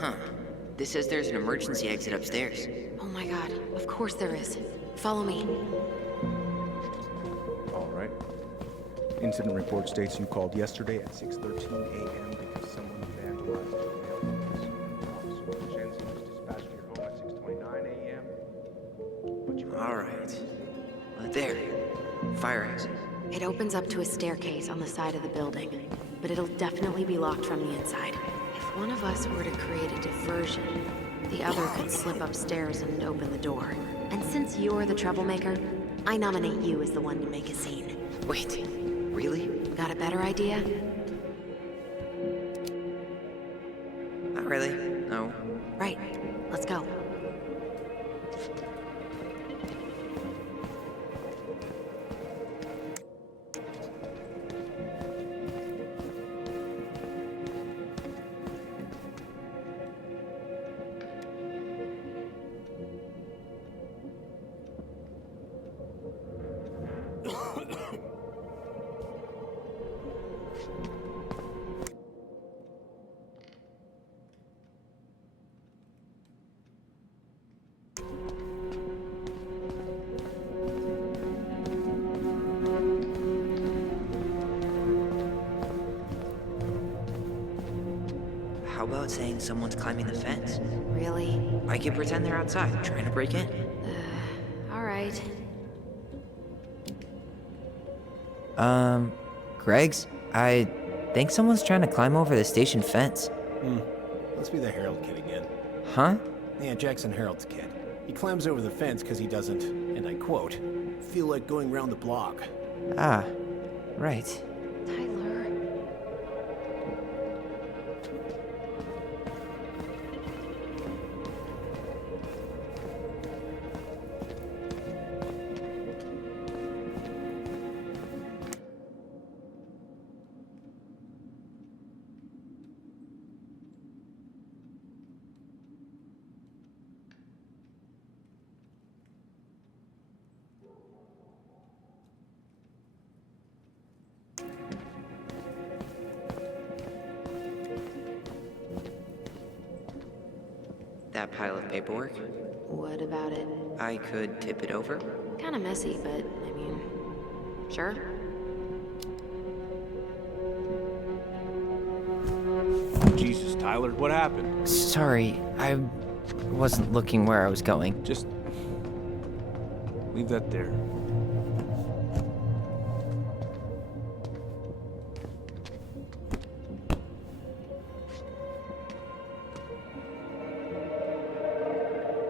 Huh. This says there's an emergency exit upstairs. Oh my god, of course there is. Follow me. All right. Incident report states you called yesterday at 6:13 a.m. because someone vandalized your mailbox. Officer Vincenzi was dispatched to your home at 6:29 a.m. But you All right. There. Fire exit. It opens up to a staircase on the side of the building, but it'll definitely be locked from the inside. If one of us were to create a diversion, the other could slip upstairs and open the door. And since you're the troublemaker, I nominate you as the one to make a scene. Wait, really? Got a better idea? Not really. No. Right. Let's go. How about saying someone's climbing the fence? Really? I could pretend they're outside, trying to break in. All right. Greg's? I think someone's trying to climb over the station fence. Must be the Herald kid again. Huh? Yeah, Jackson Harold's kid. He climbs over the fence because he doesn't, and I quote, feel like going round the block. Ah, right. Tyler. That pile of paperwork? What about it? I could tip it over? Kinda messy, but I mean, sure. Jesus, Tyler, what happened? Sorry, I wasn't looking where I was going. Just leave that there.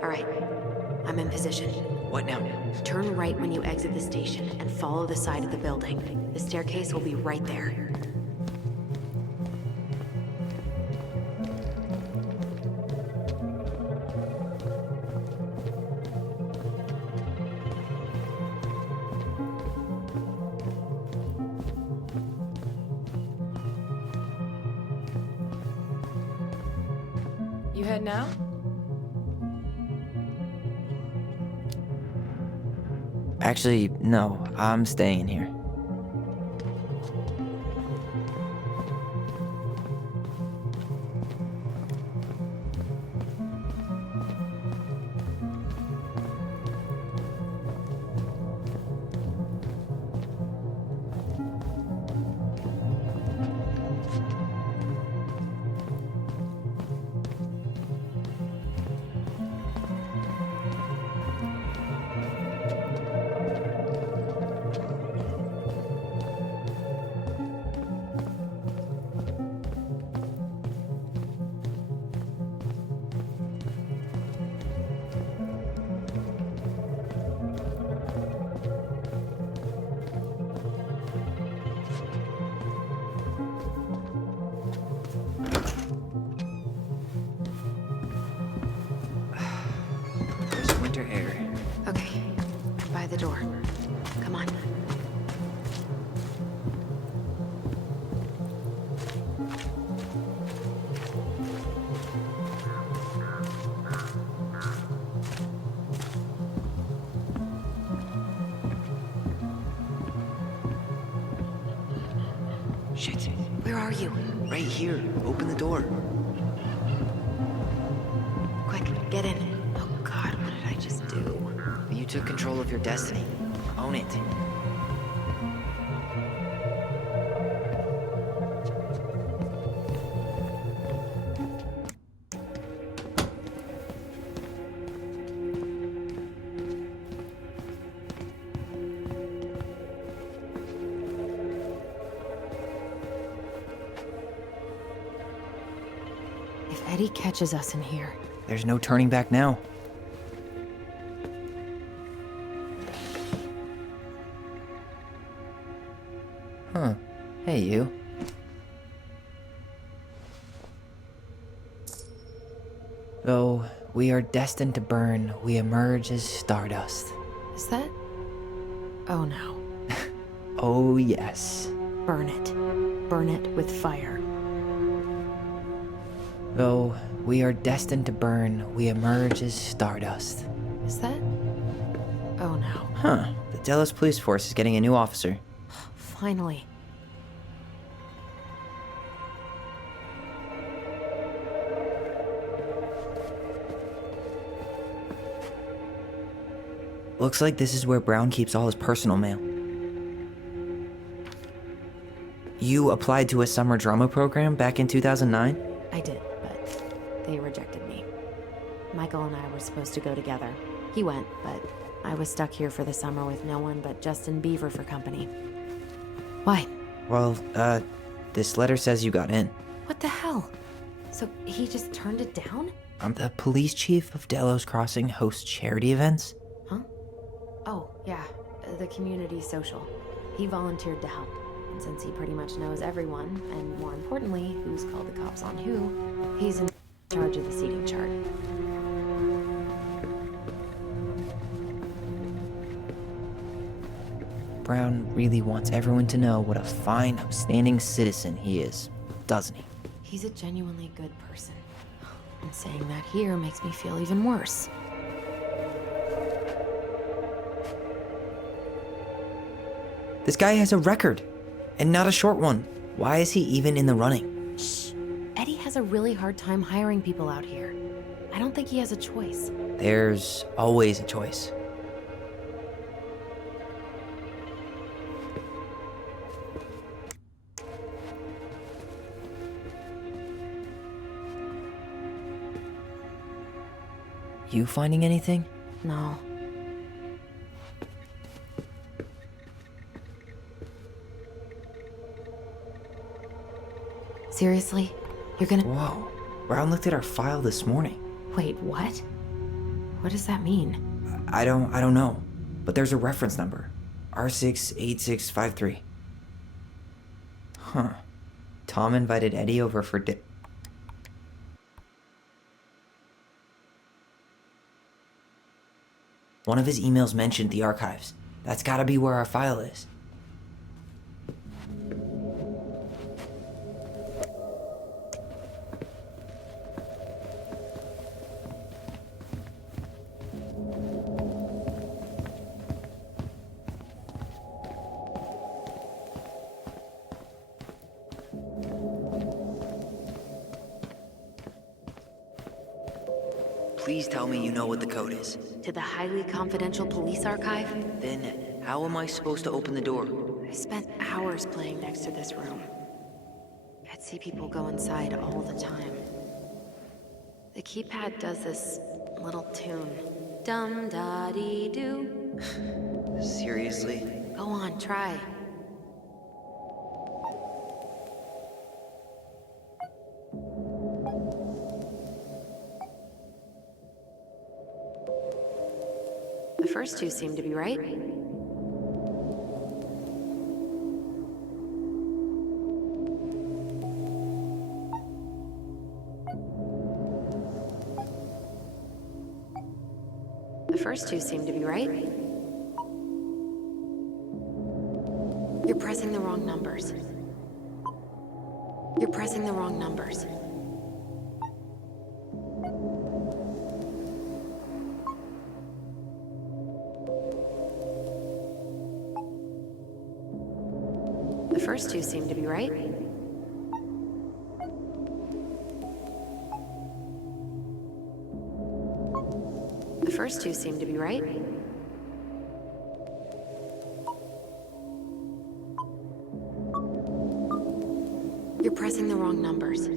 All right, I'm in position. What now? Turn right when you exit the station and follow the side of the building. The staircase will be right there. You head now? Actually, no, I'm staying here. There's winter air. Okay, by the door. Come on. Shit. Where are you? Right here. Open the door. Quick, get in. Oh God, what did I just do? You took control of your destiny. Own it. If Eddie catches us in here, There's no turning back now. Huh. Hey, you. Though we are destined to burn, we emerge as stardust. is that? Oh no. Oh, yes. Burn it. Burn it with fire. Though we are destined to burn, we emerge as stardust. Is that? Oh no. Huh. The Delos Police Force is getting a new officer. Finally. Looks like this is where Brown keeps all his personal mail. You applied to a summer drama program back in 2009? I did, but they rejected me. Michael and I were supposed to go together. He went, but I was stuck here for the summer with no one but Justin Beaver for company. Why? Well, this letter says you got in. What the hell? So he just turned it down? I'm the police chief of Delos Crossing hosts charity events. Huh? Oh, yeah. The community social. He volunteered to help. And since he pretty much knows everyone, and more importantly, who's called the cops on who, he's in charge of the seating chart. Brown really wants everyone to know what a fine, upstanding citizen he is, doesn't he? He's a genuinely good person. And saying that here makes me feel even worse. This guy has a record, and not a short one. Why is he even in the running? Shh. Eddie has a really hard time hiring people out here. I don't think he has a choice. There's always a choice. You finding anything? No. Seriously? You're gonna— Whoa. Brown looked at our file this morning. Wait, what? What does that mean? I don't know. But there's a reference number. R68653. Huh. Tom invited Eddie over for One of his emails mentioned the archives. That's gotta be where our file is. Please tell me you know what the code is. To the highly confidential police archive? Then how am I supposed to open the door? I spent hours playing next to this room. I'd see people go inside all the time. The keypad does this little tune. Dum-da-dee-doo. Seriously? Go on, try. The first two seem to be right. The first two seem to be right. You're pressing the wrong numbers. You're pressing the wrong numbers. The first two seem to be right. The first two seem to be right. You're pressing the wrong numbers.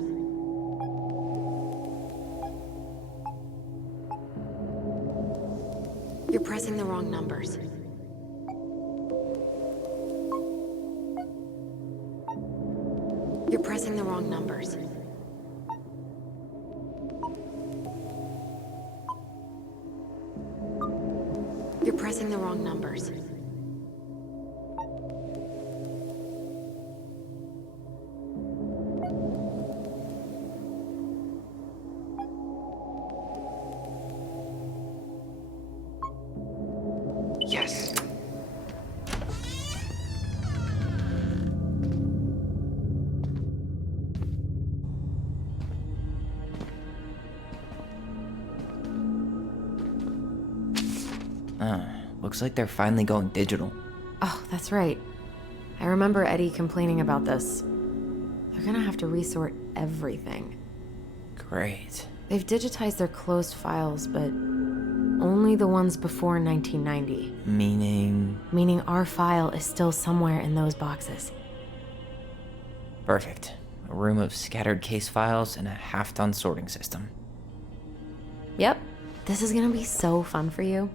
You're pressing the wrong numbers. You're pressing the wrong numbers. You're pressing the wrong numbers. Yes. Looks like they're finally going digital. Oh, that's right. I remember Eddie complaining about this. They're gonna have to resort everything. Great. They've digitized their closed files, but only the ones before 1990. Meaning our file is still somewhere in those boxes. Perfect. A room of scattered case files and a half-done sorting system. Yep. This is gonna be so fun for you.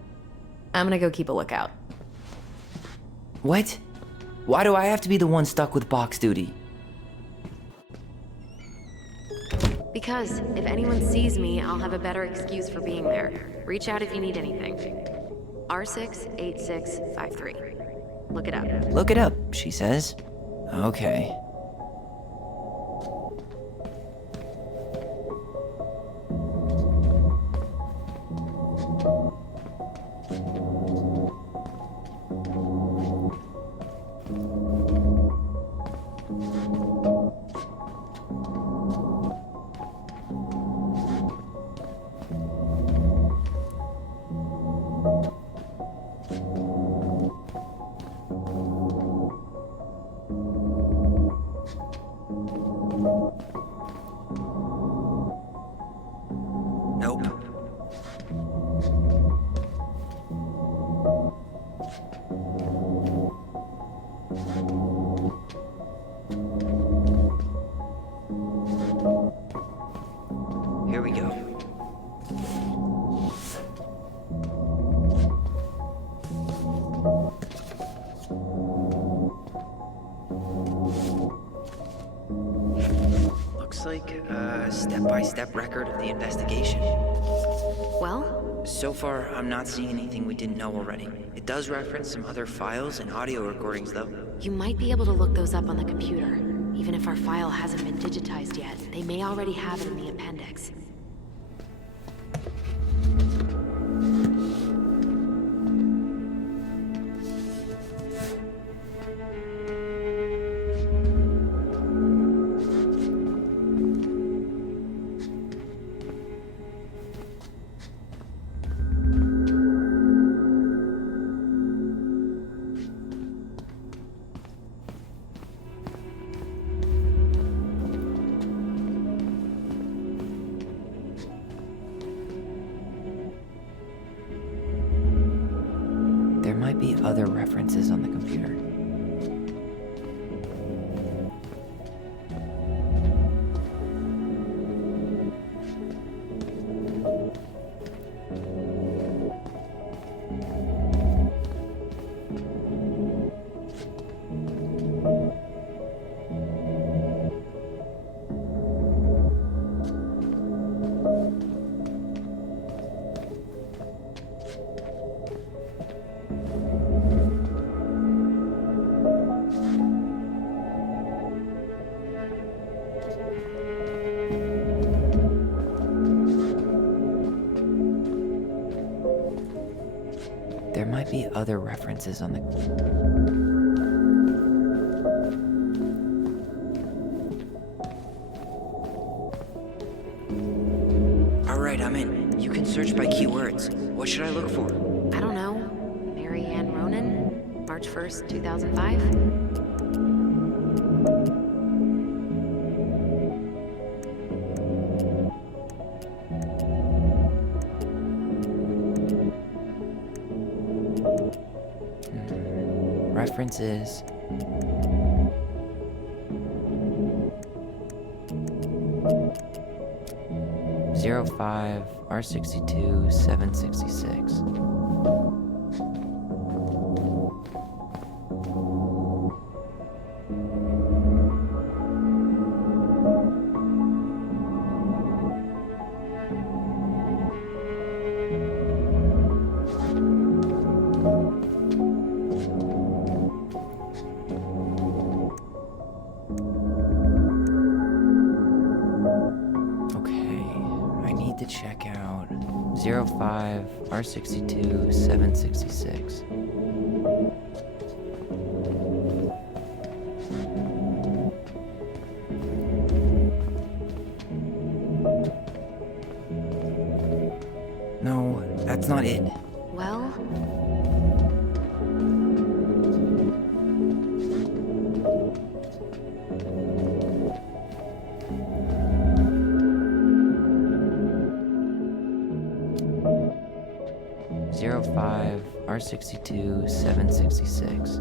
I'm gonna go keep a lookout. What? Why do I have to be the one stuck with box duty? Because if anyone sees me, I'll have a better excuse for being there. Reach out if you need anything. R68653. Look it up. Look it up, she says. Okay. Nope. Here we go. Looks like a step-by-step record of the investigation. Well, So far, I'm not seeing anything we didn't know already. It does reference some other files and audio recordings, though. you might be able to look those up on the computer. Even if our file hasn't been digitized yet, they may already have it in the appendix. There might be other references on the computer. There might be other references on the... Alright, I'm in. You can search by keywords. What should I look for? I don't know. Mary Ann Ronan? March 1st, 2005? References. '05 R62 766. To check out 05 R62 766. No, that's not it. Well, 05 R62 766.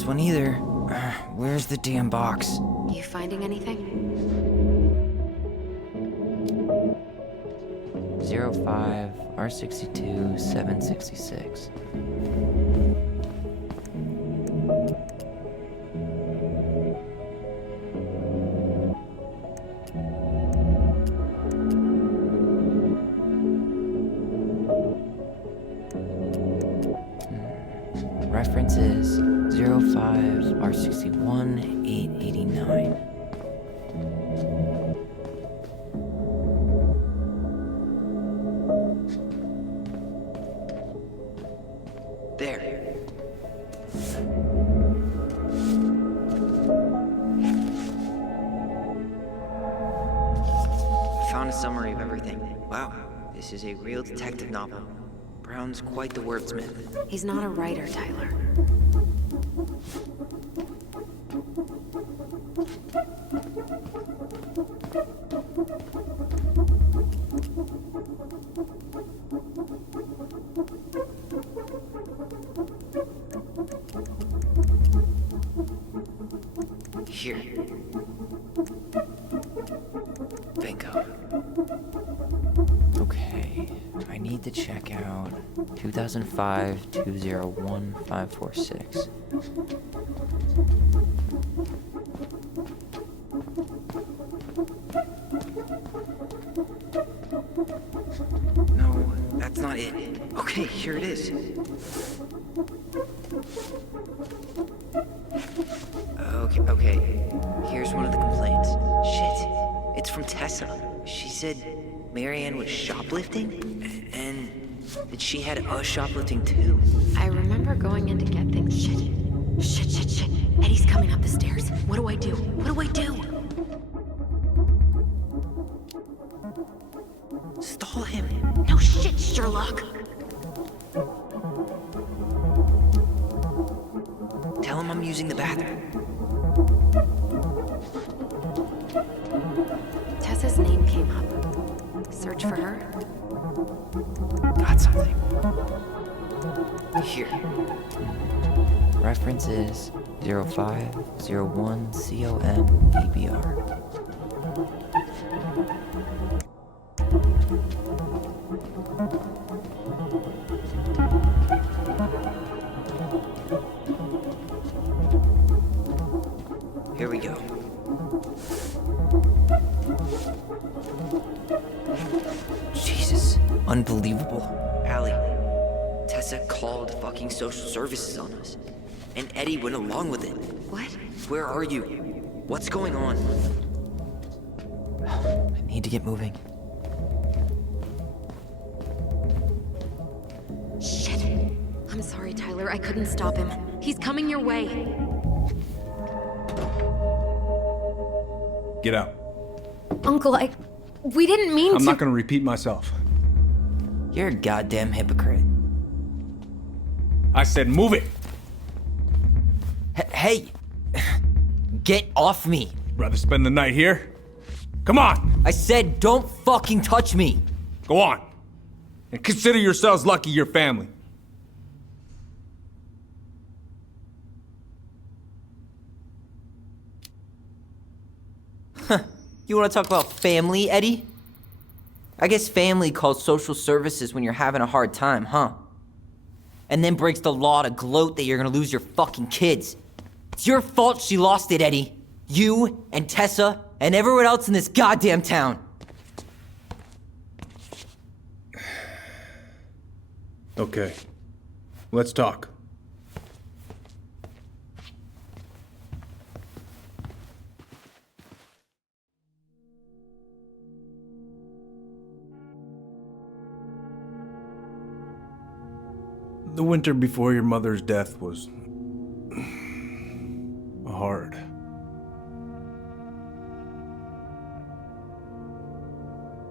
this one either. Where's the damn box? You finding anything? 05 R62 766. Reference is 05 R61 889. There. Found a summary of everything. Wow, this is a real detective novel. Brown's quite the wordsmith. He's not a writer, Tyler. Here. Bingo. Okay, I need to check out 2005 201 546. No, that's not it. Okay, here it is. Okay. Here's one of the complaints. Shit, it's from Tessa. She said Marianne was shoplifting, and that she had us shoplifting too. I remember going in to get things. Shit. Eddie's coming up the stairs. What do I do? Stall him. No shit, Sherlock. Tell him I'm using the bathroom. Tessa's name came up. Search for her. Got something. Here. Reference is 0501 COM EBR. Here we go. Jesus, unbelievable. Allie, Tessa called fucking social services on us. And Eddie went along with it. What? Where are you? What's going on? I need to get moving. Shit. I'm sorry, Tyler. I couldn't stop him. He's coming your way. Get out. Uncle, we didn't mean to. I'm not gonna repeat myself. You're a goddamn hypocrite. I said move it! Hey! Get off me! Rather spend the night here? Come on! I said don't fucking touch me! Go on! And consider yourselves lucky you're family. You wanna talk about family, Eddie? I guess family calls social services when you're having a hard time, huh? And then breaks the law to gloat that you're gonna lose your fucking kids. It's your fault she lost it, Eddie. You and Tessa and everyone else in this goddamn town. Okay. Let's talk. The winter before your mother's death was hard.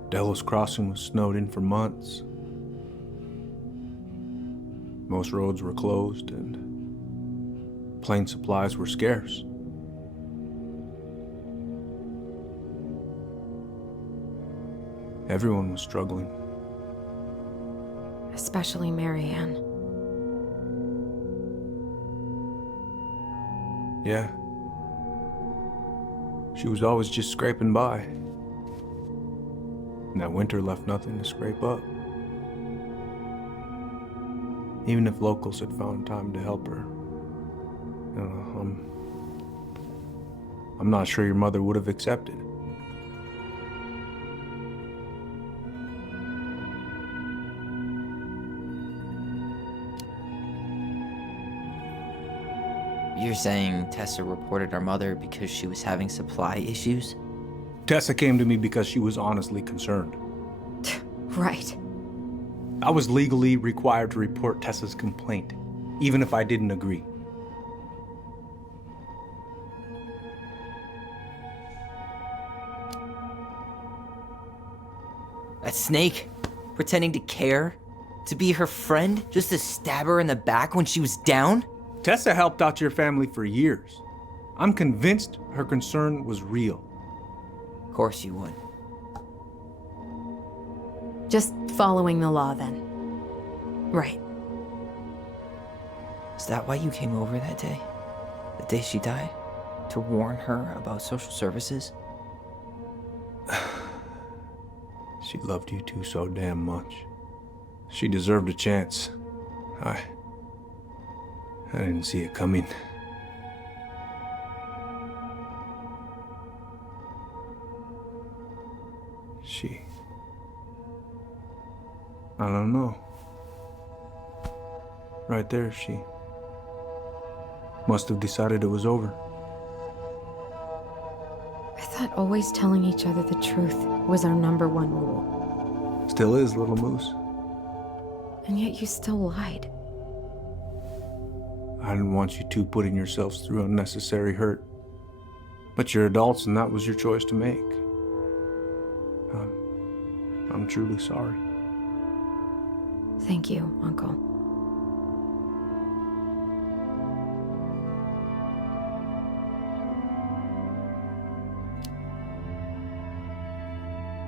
Delos Crossing was snowed in for months. Most roads were closed and plane supplies were scarce. Everyone was struggling. Especially Marianne. Yeah. She was always just scraping by. And that winter left nothing to scrape up. Even if locals had found time to help her. You know, I'm not sure your mother would have accepted. You're saying Tessa reported our mother because she was having supply issues? Tessa came to me because she was honestly concerned. Right. I was legally required to report Tessa's complaint, even if I didn't agree. That snake? Pretending to care? To be her friend? Just to stab her in the back when she was down? Tessa helped out your family for years. I'm convinced her concern was real. Of course you would. Just following the law, then. Right. Is that why you came over that day? The day she died? To warn her about social services? She loved you two so damn much. She deserved a chance. I didn't see it coming. I don't know. Right there, she must have decided it was over. I thought always telling each other the truth was our number one rule. Still is, little moose. And yet you still lied. I didn't want you two putting yourselves through unnecessary hurt. But you're adults and that was your choice to make. I'm truly sorry. Thank you, Uncle.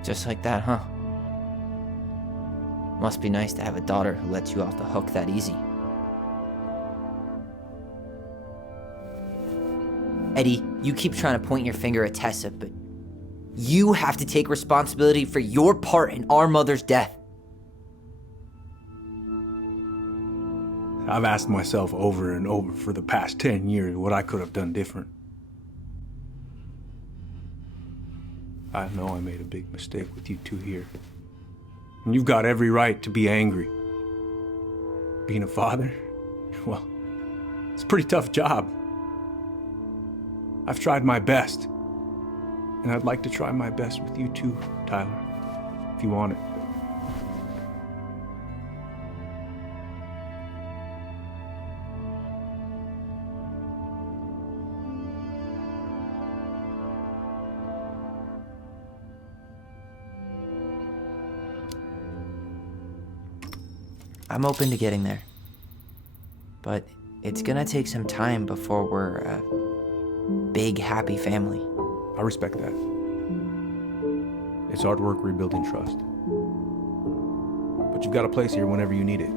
Just like that, huh? Must be nice to have a daughter who lets you off the hook that easy. Eddie, you keep trying to point your finger at Tessa, but you have to take responsibility for your part in our mother's death. I've asked myself over and over for the past 10 years what I could have done different. I know I made a big mistake with you two here. And you've got every right to be angry. Being a father, well, it's a pretty tough job. I've tried my best. And I'd like to try my best with you too, Tyler, if you want it. I'm open to getting there. But it's gonna take some time before we're a big, happy family. I respect that. It's hard work rebuilding trust. But you've got a place here whenever you need it.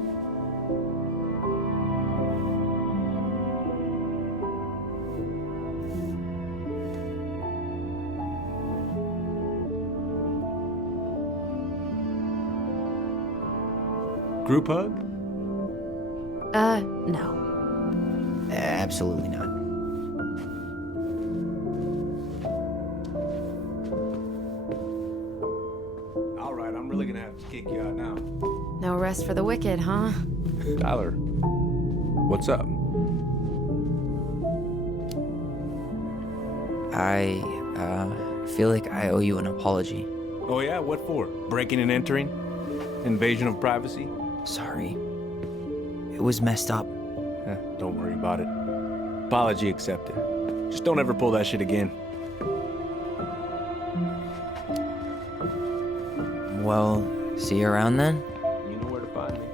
Group hug? No. Absolutely not. All right, I'm really gonna have to kick you out now. No rest for the wicked, huh? Tyler, what's up? I feel like I owe you an apology. Oh yeah, what for? Breaking and entering? Invasion of privacy? Sorry. It was messed up. Don't worry about it. Apology accepted. Just don't ever pull that shit again. Well, see you around then? You know where to find me.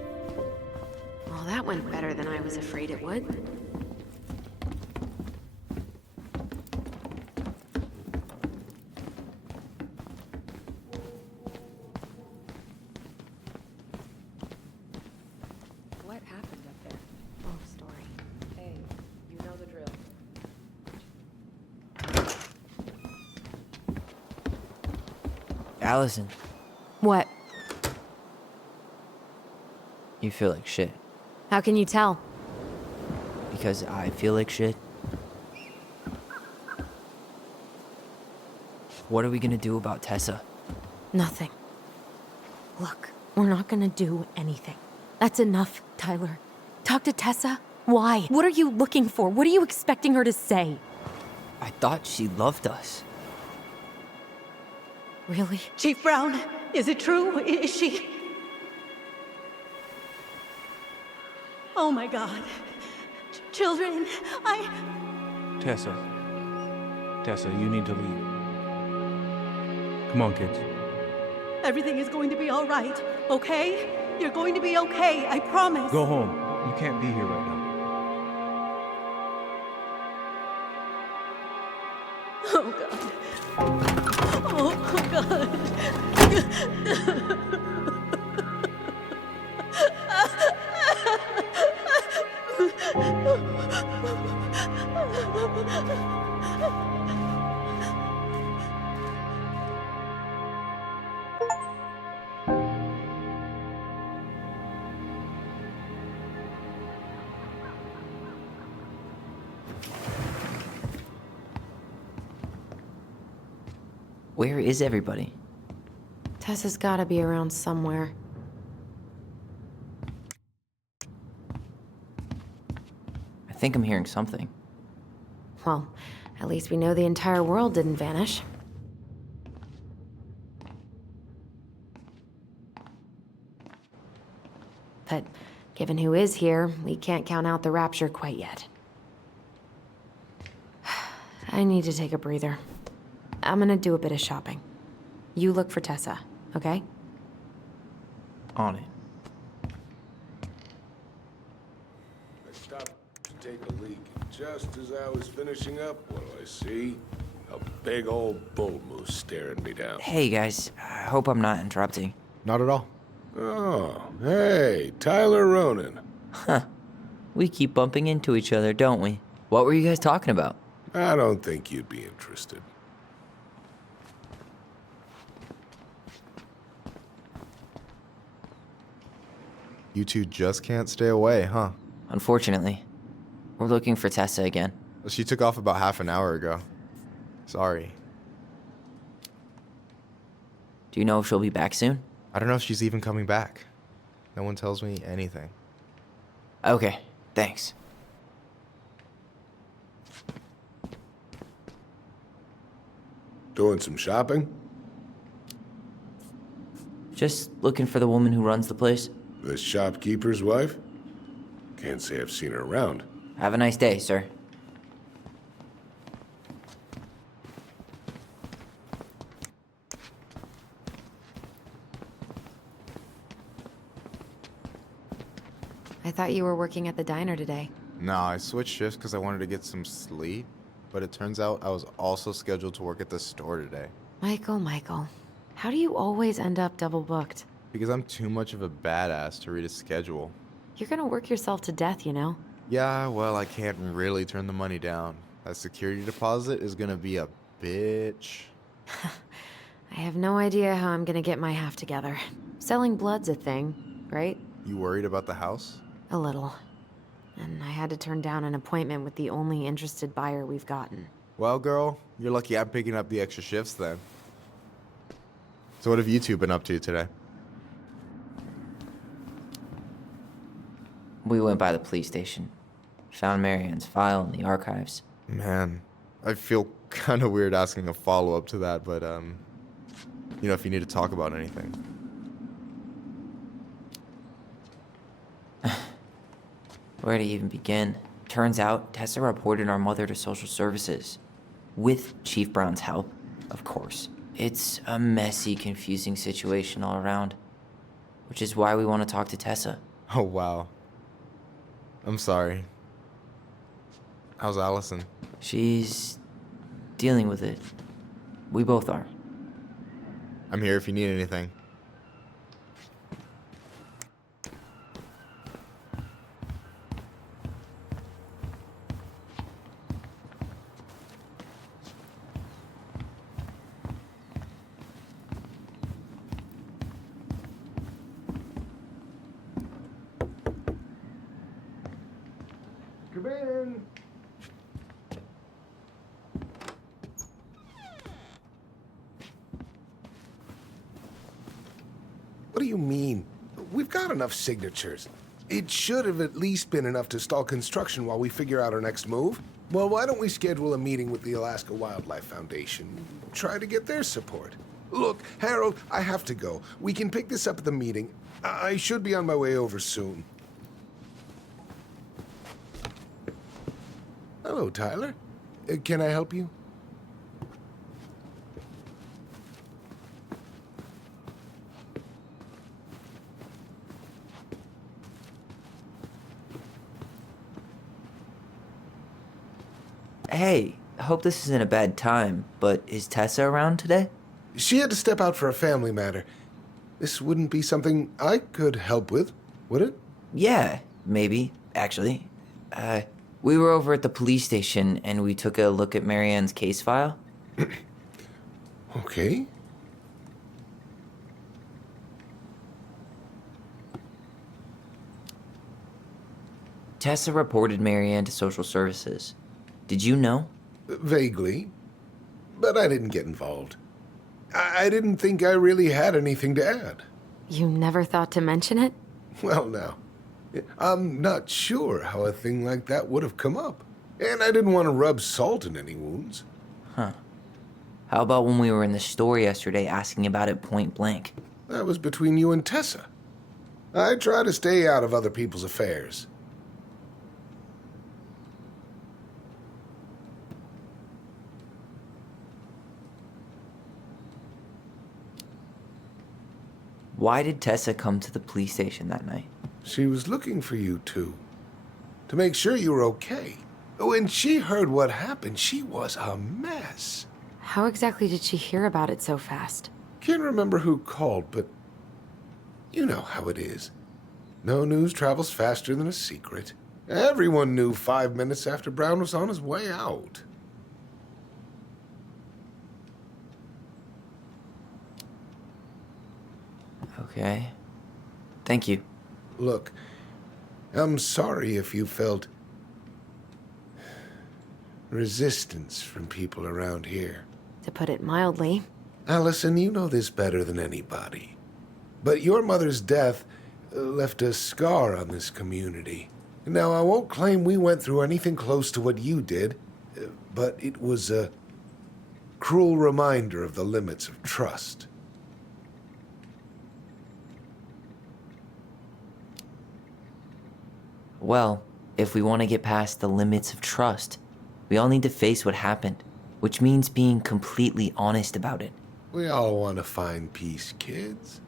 Well, that went better than I was afraid it would. What happened up there? Long story. Hey, you know the drill. Allison, What? you feel like shit. How can you tell? Because I feel like shit. What are we gonna do about Tessa? Nothing. Look, we're not gonna do anything. That's enough, Tyler. Talk to Tessa? Why? What are you looking for? What are you expecting her to say? I thought she loved us. Really? Chief Brown, is it true? Is she... Oh my God. Children, Tessa. Tessa, you need to leave. Come on, kids. Everything is going to be all right, okay? You're going to be okay, I promise. Go home. You can't be here right now. Oh God. Oh God. Where is everybody? Tessa's gotta be around somewhere. I think I'm hearing something. Well, at least we know the entire world didn't vanish. But given who is here, we can't count out the rapture quite yet. I need to take a breather. I'm gonna do a bit of shopping. You look for Tessa, okay? On it. I stopped to take a leak. Just as I was finishing up, what do I see? A big old bull moose staring me down. Hey guys, I hope I'm not interrupting. Not at all. Oh, hey, Tyler Ronan. Huh. We keep bumping into each other, don't we? What were you guys talking about? I don't think you'd be interested. You two just can't stay away, huh? Unfortunately, we're looking for Tessa again. She took off about half an hour ago. Sorry. Do you know if she'll be back soon? I don't know if she's even coming back. No one tells me anything. Okay, thanks. Doing some shopping? Just looking for the woman who runs the place. The shopkeeper's wife? Can't say I've seen her around. Have a nice day, sir. I thought you were working at the diner today. No, I switched shifts because I wanted to get some sleep, but it turns out I was also scheduled to work at the store today. Michael, how do you always end up double booked? Because I'm too much of a badass to read a schedule. You're gonna work yourself to death, you know? Yeah, well, I can't really turn the money down. That security deposit is gonna be a bitch. I have no idea how I'm gonna get my half together. Selling blood's a thing, right? You worried about the house? A little. And I had to turn down an appointment with the only interested buyer we've gotten. Well, girl, you're lucky I'm picking up the extra shifts then. So what have you two been up to today? We went by the police station. Found Marianne's file in the archives. Man, I feel kind of weird asking a follow-up to that, but, you know, if you need to talk about anything. Where to even begin? Turns out, Tessa reported our mother to social services. With Chief Brown's help, of course. It's a messy, confusing situation all around. Which is why we want to talk to Tessa. Oh, wow. I'm sorry. How's Allison? She's dealing with it. We both are. I'm here if you need anything. in. What do you mean? We've got enough signatures. It should have at least been enough to stall construction while we figure out our next move. Well, why don't we schedule a meeting with the Alaska Wildlife Foundation? Try to get their support. Look, Harold, I have to go. We can pick this up at the meeting. I should be on my way over soon. Hello, Tyler. Can I help you? Hey, I hope this isn't a bad time, but is Tessa around today? She had to step out for a family matter. This wouldn't be something I could help with, would it? Yeah, maybe, actually. We were over at the police station and we took a look at Marianne's case file. Okay. Tessa reported Marianne to social services. Did you know? Vaguely. But I didn't get involved. I didn't think I really had anything to add. You never thought to mention it? Well, now, I'm not sure how a thing like that would have come up. And I didn't want to rub salt in any wounds. Huh. How about when we were in the store yesterday asking about it point blank? That was between you and Tessa. I try to stay out of other people's affairs. Why did Tessa come to the police station that night? She was looking for you two. To make sure you were okay. When she heard what happened, she was a mess. How exactly did she hear about it so fast? Can't remember who called, but you know how it is. No news travels faster than a secret. Everyone knew 5 minutes after Brown was on his way out. Okay. Thank you. Look, I'm sorry if you felt resistance from people around here. To put it mildly. Allison, you know this better than anybody. But your mother's death left a scar on this community. Now, I won't claim we went through anything close to what you did, but it was a cruel reminder of the limits of trust. Well, if we want to get past the limits of trust, we all need to face what happened, which means being completely honest about it. We all want to find peace, kids.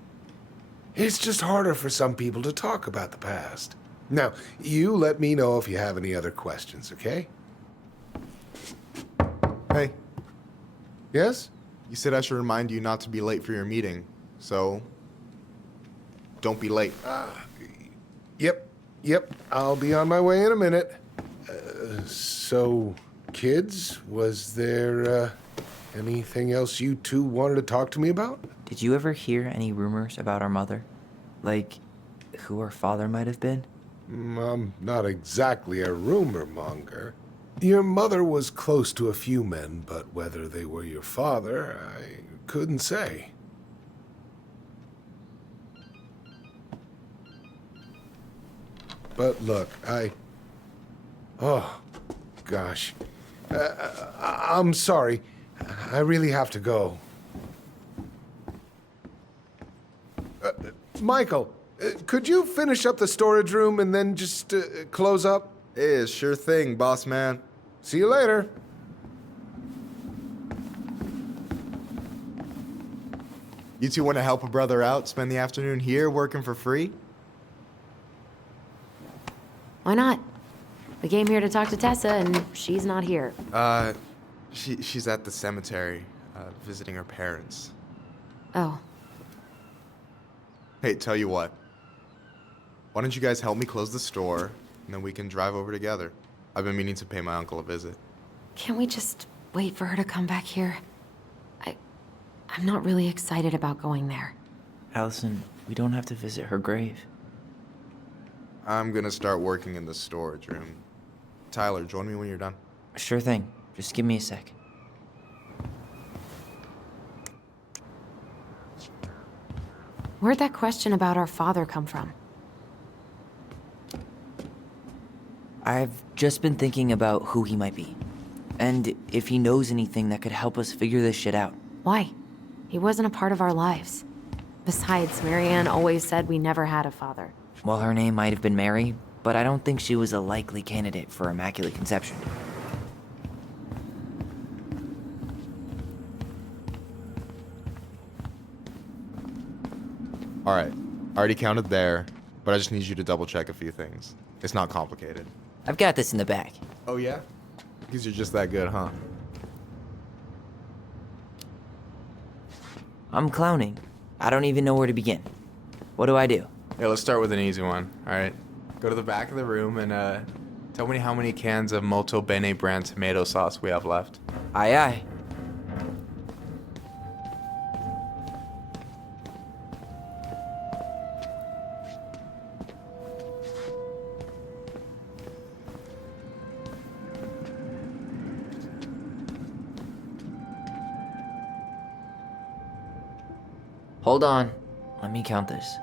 It's just harder for some people to talk about the past. Now, you let me know if you have any other questions, okay? Hey, Yes? you said I should remind you not to be late for your meeting, so don't be late. Yep, I'll be on my way in a minute. So, kids, was there anything else you two wanted to talk to me about? Did you ever hear any rumors about our mother? Like, who her father might have been? I'm not exactly a rumor monger. Your mother was close to a few men, but whether they were your father, I couldn't say. But look, oh, gosh. I'm sorry. I really have to go. Michael, could you finish up the storage room and then just close up? Yeah, sure thing, boss man. See you later. You two want to help a brother out, spend the afternoon here working for free? Why not? We came here to talk to Tessa, and she's not here. She's at the cemetery, visiting her parents. Oh, Hey, tell you what. Why don't you guys help me close the store, and then we can drive over together? I've been meaning to pay my uncle a visit. can't we just wait for her to come back here? I'm not really excited about going there. Allison, we don't have to visit her grave. I'm gonna start working in the storage room. Tyler, join me when you're done. Sure thing. Just give me a sec. Where'd that question about our father come from? I've just been thinking about who he might be. And if he knows anything that could help us figure this shit out. Why? He wasn't a part of our lives. Besides, Marianne always said we never had a father. Well, her name might have been Mary, but I don't think she was a likely candidate for Immaculate Conception. Alright, I already counted there, but I just need you to double check a few things. It's not complicated. I've got this in the bag. Oh yeah? Because you're just that good, huh? I'm clowning. I don't even know where to begin. What do I do? Yeah, let's start with an easy one, alright? Go to the back of the room and tell me how many cans of Molto Bene brand tomato sauce we have left. Aye aye. Hold on. Let me count this.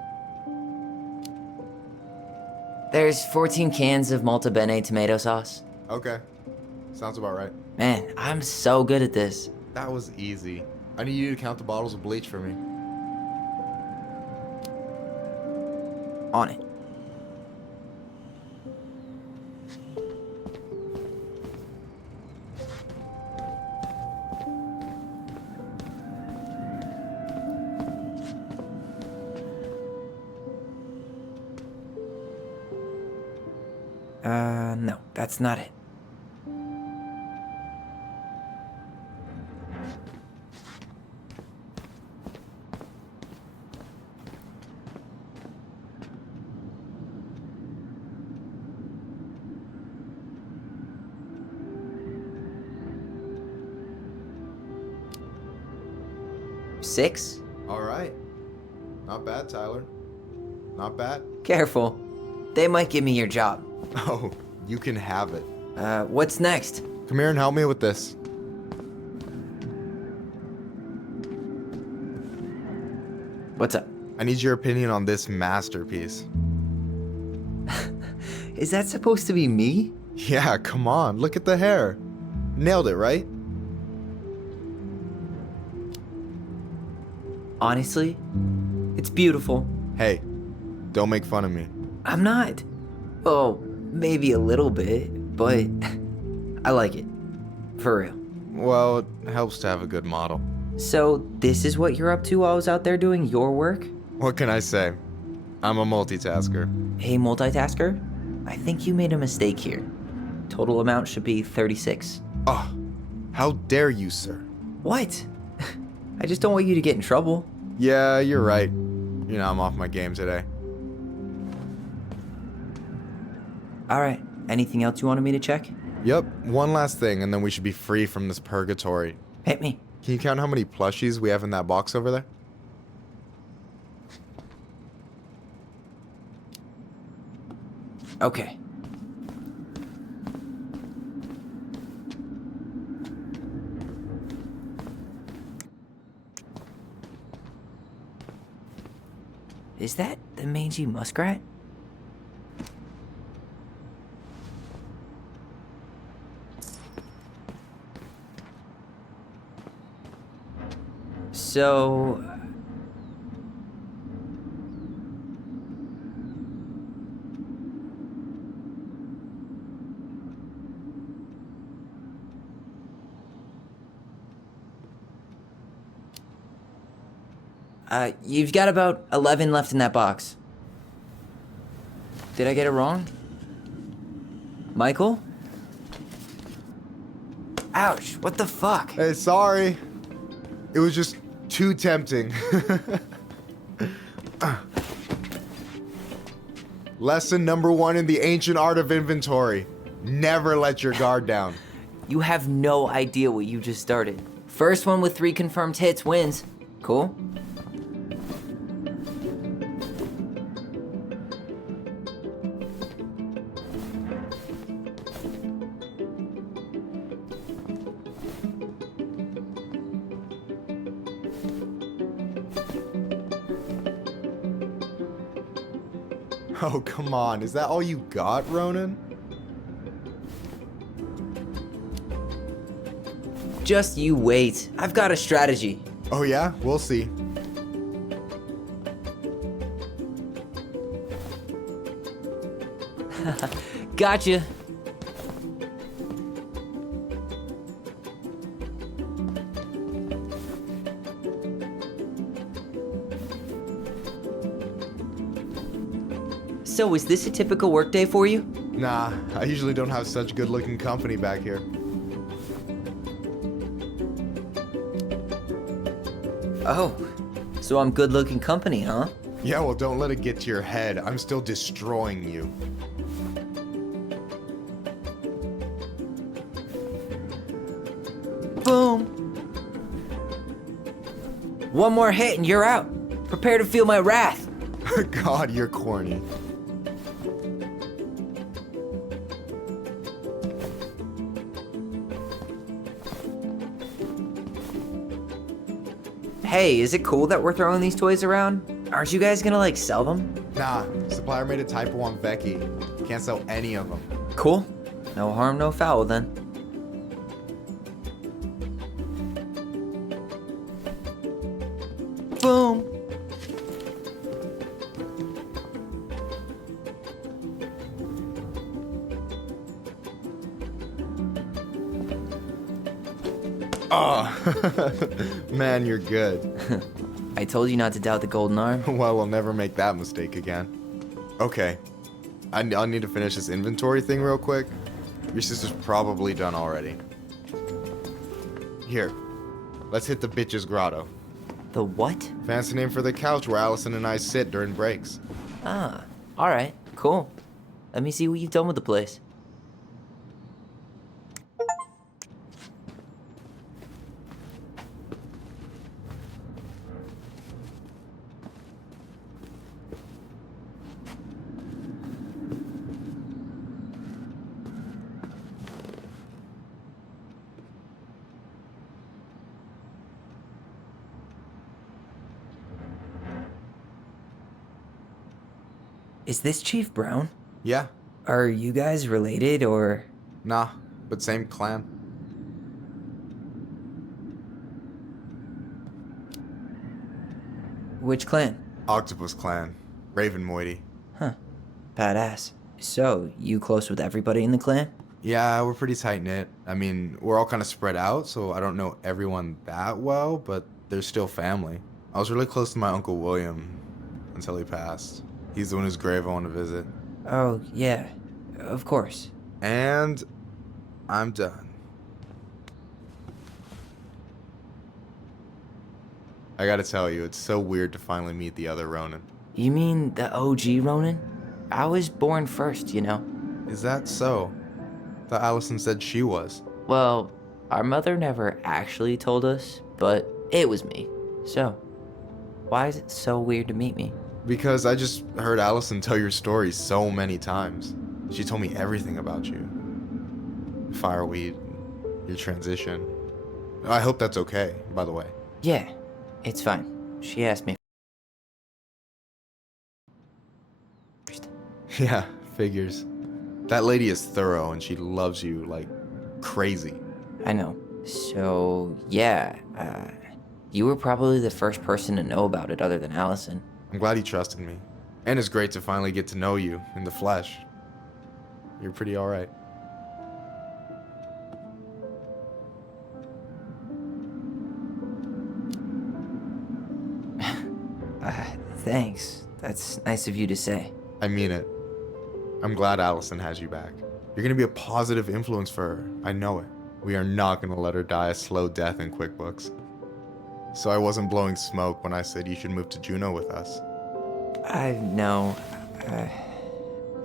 There's 14 cans of Molto Bene tomato sauce. Okay. Sounds about right. Man, I'm so good at this. That was easy. I need you to count the bottles of bleach for me. On it. No, that's not it. Six? Alright. Not bad, Tyler. Not bad. Careful. They might give me your job. Oh, you can have it. What's next? Come here and help me with this. What's up? I need your opinion on this masterpiece. Is that supposed to be me? Yeah, come on. Look at the hair. Nailed it, right? Honestly, it's beautiful. Hey, don't make fun of me. I'm not. Oh, maybe a little bit, but I like it. For real. Well, it helps to have a good model. So, this is what you're up to while I was out there doing your work? What can I say? I'm a multitasker. Hey, multitasker. I think you made a mistake here. Total amount should be 36. Oh, how dare you, sir? What? I just don't want you to get in trouble. Yeah, you're right. You know, I'm off my game today. Alright, anything else you wanted me to check? Yep, one last thing, and then we should be free from this purgatory. Hit me. Can you count how many plushies we have in that box over there? Okay. Is that the mangy muskrat? So... you've got about 11 left in that box. Did I get it wrong? Michael? Ouch, what the fuck? Hey, sorry. It was just too tempting. Lesson number 1 in the ancient art of inventory. Never let your guard down. You have no idea what you just started. First one with 3 confirmed hits wins. Cool? Oh, come on. Is that all you got, Ronan? Just you wait. I've got a strategy. Oh, yeah? We'll see. Gotcha. So, is this a typical workday for you? Nah, I usually don't have such good-looking company back here. Oh, so I'm good-looking company, huh? Yeah, well, don't let it get to your head. I'm still destroying you. Boom. One more hit and you're out. Prepare to feel my wrath. God, you're corny. Hey, is it cool that we're throwing these toys around? Aren't you guys gonna, like, sell them? Nah, supplier made a typo on Becky. Can't sell any of them. Cool. No harm, no foul then. Boom. Oh, man, you're good. I told you not to doubt the golden arm. Well, we'll never make that mistake again. Okay, I'll need to finish this inventory thing real quick. Your sister's probably done already. Here, let's hit the bitch's grotto. The what? Fancy name for the couch where Allison and I sit during breaks. Ah, alright, cool. Let me see what you've done with the place. Is this Chief Brown? Yeah. Are you guys related, or...? Nah, but same clan. Which clan? Octopus clan. Raven Moiety. Huh. Badass. So, you close with everybody in the clan? Yeah, we're pretty tight-knit. I mean, we're all kind of spread out, so I don't know everyone that well, but they're still family. I was really close to my Uncle William until he passed. He's the one whose grave I want to visit. Oh, yeah. Of course. And I'm done. I gotta tell you, it's so weird to finally meet the other Ronan. You mean the OG Ronan? I was born first, you know. Is that so? Thought Allison said she was. Well, our mother never actually told us, but it was me. So, why is it so weird to meet me? Because I just heard Allison tell your story so many times. She told me everything about you. Fireweed, your transition. I hope that's okay, by the way. Yeah, it's fine. She asked me. Yeah, figures. That lady is thorough and she loves you like crazy. I know. So, yeah, you were probably the first person to know about it other than Allison. I'm glad he trusted me. And it's great to finally get to know you in the flesh. You're pretty alright. Thanks. That's nice of you to say. I mean it. I'm glad Allison has you back. You're gonna be a positive influence for her. I know it. We are not gonna let her die a slow death in QuickBooks. So I wasn't blowing smoke when I said you should move to Juneau with us. I know.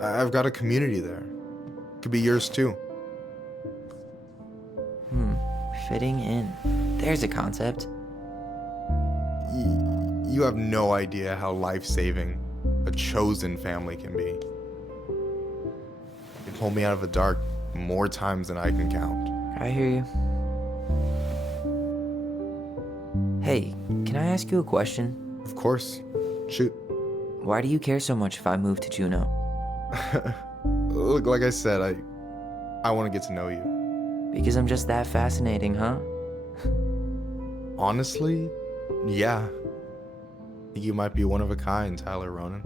I've got a community there. Could be yours too. Fitting in. There's a concept. You have no idea how life-saving a chosen family can be. It pulled me out of the dark more times than I can count. I hear you. Hey, can I ask you a question? Of course. Shoot. Why do you care so much if I move to Juneau? Look, like I said, I want to get to know you. Because I'm just that fascinating, huh? Honestly, yeah. I think you might be one of a kind, Tyler Ronan.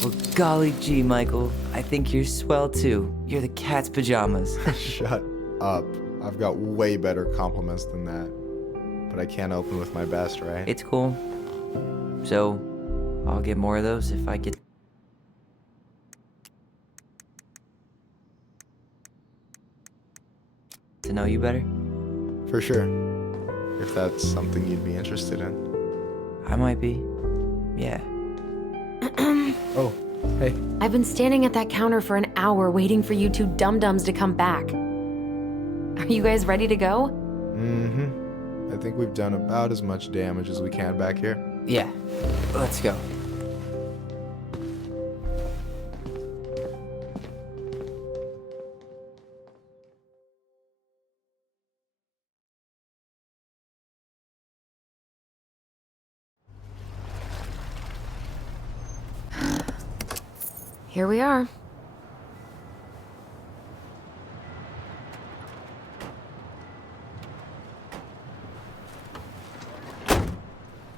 Well, golly gee, Michael. I think you're swell too. You're the cat's pajamas. Shut up. I've got way better compliments than that. But I can't open with my best, right? It's cool. So, I'll get more of those if I get... to know you better? For sure. If that's something you'd be interested in. I might be. Yeah. Oh, hey. I've been standing at that counter for an hour waiting for you two dum-dums to come back. Are you guys ready to go? Mm-hmm. I think we've done about as much damage as we can back here. Yeah. Let's go. Here we are.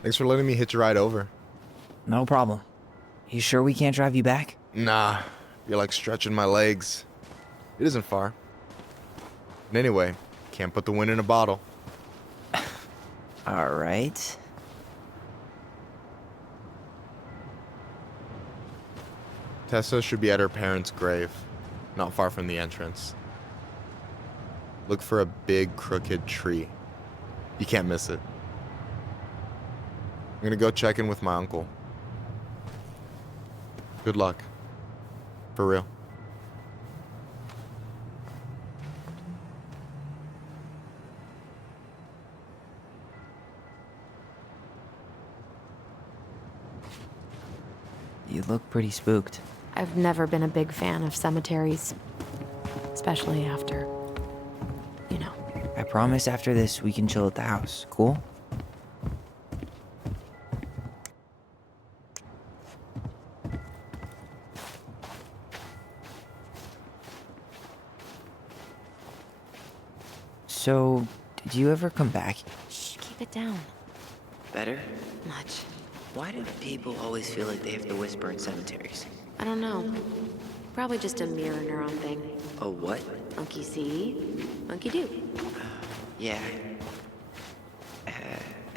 Thanks for letting me hitch a ride over. No problem. You sure we can't drive you back? Nah, you're like stretching my legs. It isn't far. And anyway, can't put the wind in a bottle. All right. Tessa should be at her parents' grave, not far from the entrance. Look for a big crooked tree. You can't miss it. I'm gonna go check in with my uncle. Good luck. For real. You look pretty spooked. I've never been a big fan of cemeteries. Especially after, you know. I promise after this we can chill at the house. Cool? So, did you ever come back? Shh, keep it down. Better? Much. Why do people always feel like they have to whisper in cemeteries? I don't know. Probably just a mirror neuron thing. A what? Monkey see, monkey do. Yeah.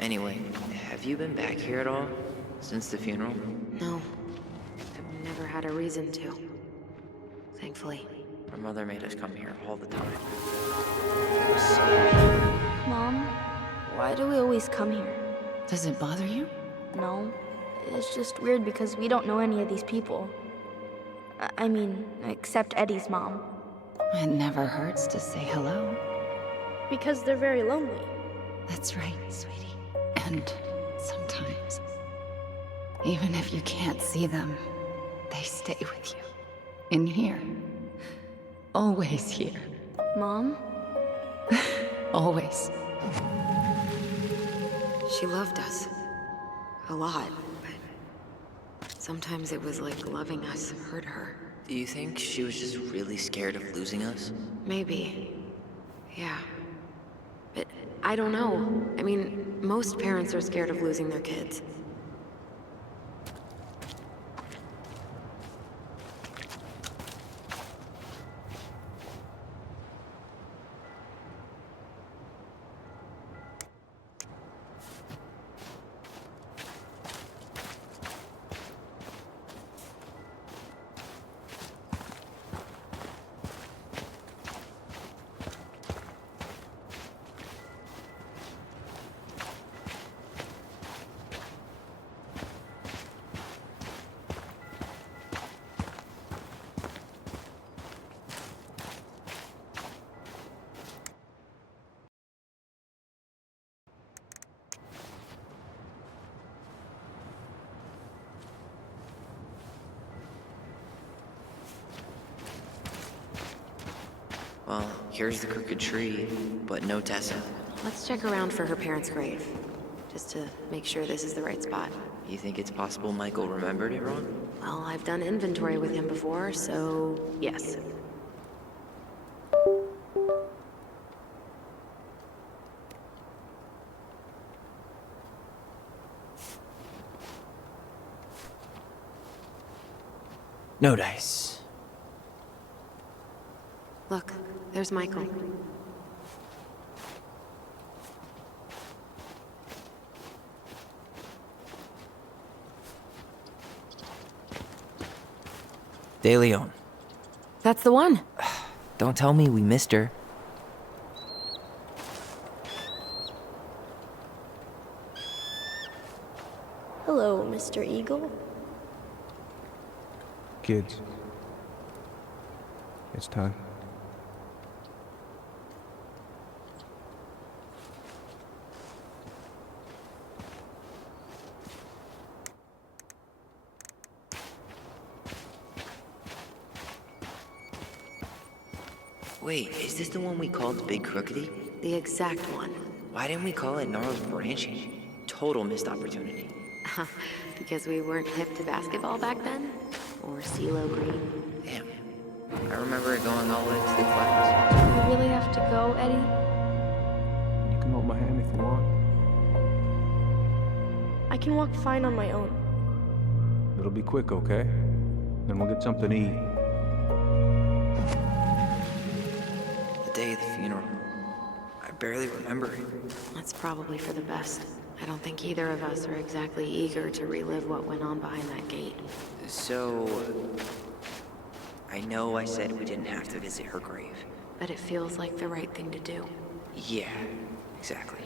Anyway, have you been back here at all? Since the funeral? No. I've never had a reason to. Thankfully. Our mother made us come here all the time. Mom, why do we always come here? Does it bother you? No. It's just weird because we don't know any of these people. I mean, except Eddie's mom. It never hurts to say hello. Because they're very lonely. That's right, sweetie. And sometimes, even if you can't see them, they stay with you. In here. Always here. Mom? Always. She loved us. A lot, but sometimes it was like loving us hurt her. Do you think she was just really scared of losing us? Maybe. Yeah. But I don't know. I mean, most parents are scared of losing their kids. Well, here's the crooked tree, but no Tessa. let's check around for her parents' grave. Just to make sure this is the right spot. You think it's possible Michael remembered it wrong? Well, I've done inventory with him before, so yes. No dice. Look, there's Michael. De Leon. That's the one. Don't tell me we missed her. Hello, Mr. Eagle. Kids. It's time. Wait, is this the one we called the Big Crookedy? The exact one. Why didn't we call it Gnarls Branching? Total missed opportunity. Because we weren't hip to basketball back then? Or CeeLo Green? Damn. I remember it going all the way to the class. We really have to go, Eddie? You can hold my hand if you want. I can walk fine on my own. It'll be quick, okay? Then we'll get something to eat. The day of the funeral. I barely remember it. That's probably for the best. I don't think either of us are exactly eager to relive what went on behind that gate. So... I know I said we didn't have to visit her grave. But it feels like the right thing to do. Yeah, exactly.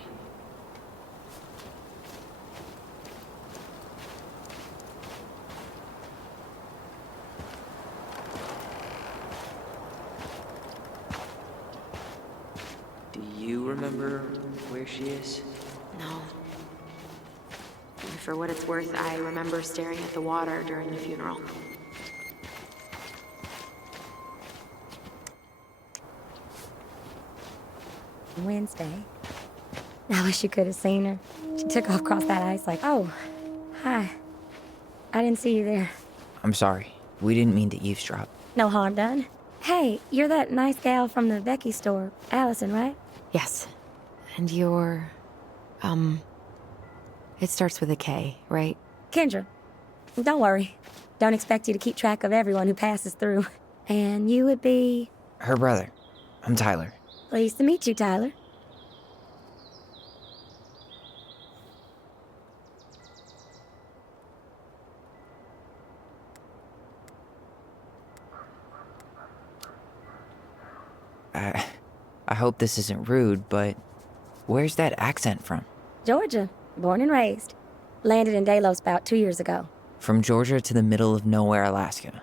Do you remember where she is? No. And for what it's worth, I remember staring at the water during the funeral. Wednesday. I wish you could have seen her. She took off across that ice like, oh, hi. I didn't see you there. I'm sorry. We didn't mean to eavesdrop. No harm done. Hey, you're that nice gal from the Becky store, Allison, right? Yes. And you're... It starts with a K, right? Kendra. Don't worry. Don't expect you to keep track of everyone who passes through. And you would be... Her brother. I'm Tyler. Pleased to meet you, Tyler. I hope this isn't rude, but where's that accent from? Georgia. Born and raised. Landed in Delos about 2 years ago. From Georgia to the middle of nowhere, Alaska.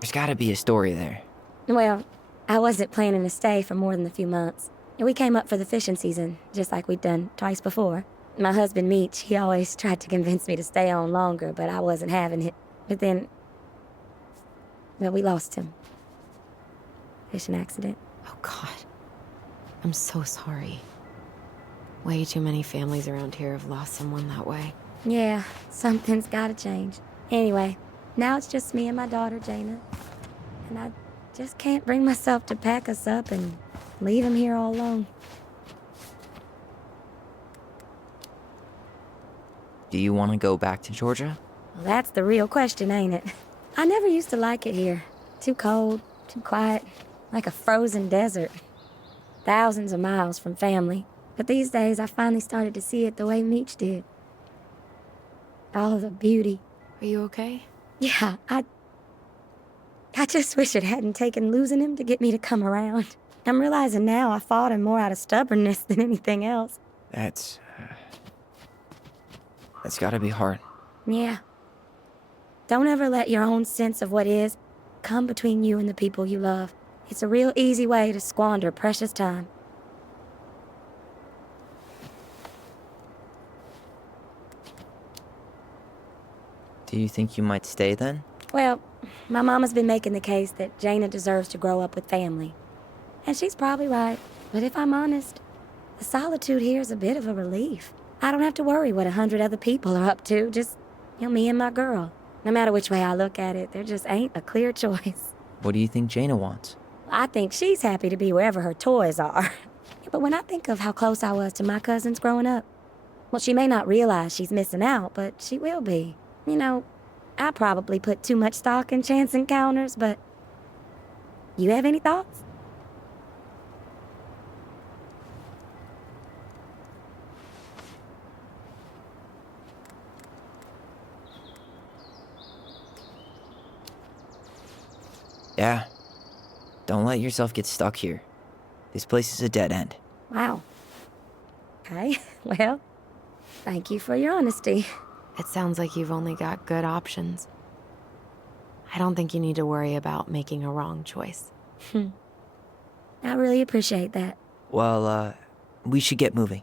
There's gotta be a story there. Well, I wasn't planning to stay for more than a few months. We came up for the fishing season, just like we'd done twice before. My husband, Meech, he always tried to convince me to stay on longer, but I wasn't having it. But then... well, we lost him. Fishing accident. Oh, God. I'm so sorry. Way too many families around here have lost someone that way. Yeah, something's gotta change. Anyway, now it's just me and my daughter, Jaina. And I just can't bring myself to pack us up and leave him here all alone. Do you want to go back to Georgia? Well, that's the real question, ain't it? I never used to like it here. Too cold, too quiet, like a frozen desert. Thousands of miles from family. But these days, I finally started to see it the way Meech did. All of the beauty. Are you okay? Yeah, I just wish it hadn't taken losing him to get me to come around. I'm realizing now I fought him more out of stubbornness than anything else. That's gotta be hard. Yeah. Don't ever let your own sense of what is come between you and the people you love. It's a real easy way to squander precious time. you think you might stay then? Well, my mama's been making the case that Jaina deserves to grow up with family. And she's probably right. But if I'm honest, the solitude here is a bit of a relief. I don't have to worry what 100 other people are up to, just, me and my girl. No matter which way I look at it, there just ain't a clear choice. What do you think Jaina wants? I think she's happy to be wherever her toys are. But when I think of how close I was to my cousins growing up, well, she may not realize she's missing out, but she will be. I probably put too much stock in chance encounters, but you have any thoughts? Yeah. Don't let yourself get stuck here. This place is a dead end. Wow. Okay, well, thank you for your honesty. It sounds like you've only got good options. I don't think you need to worry about making a wrong choice. I really appreciate that. Well, we should get moving.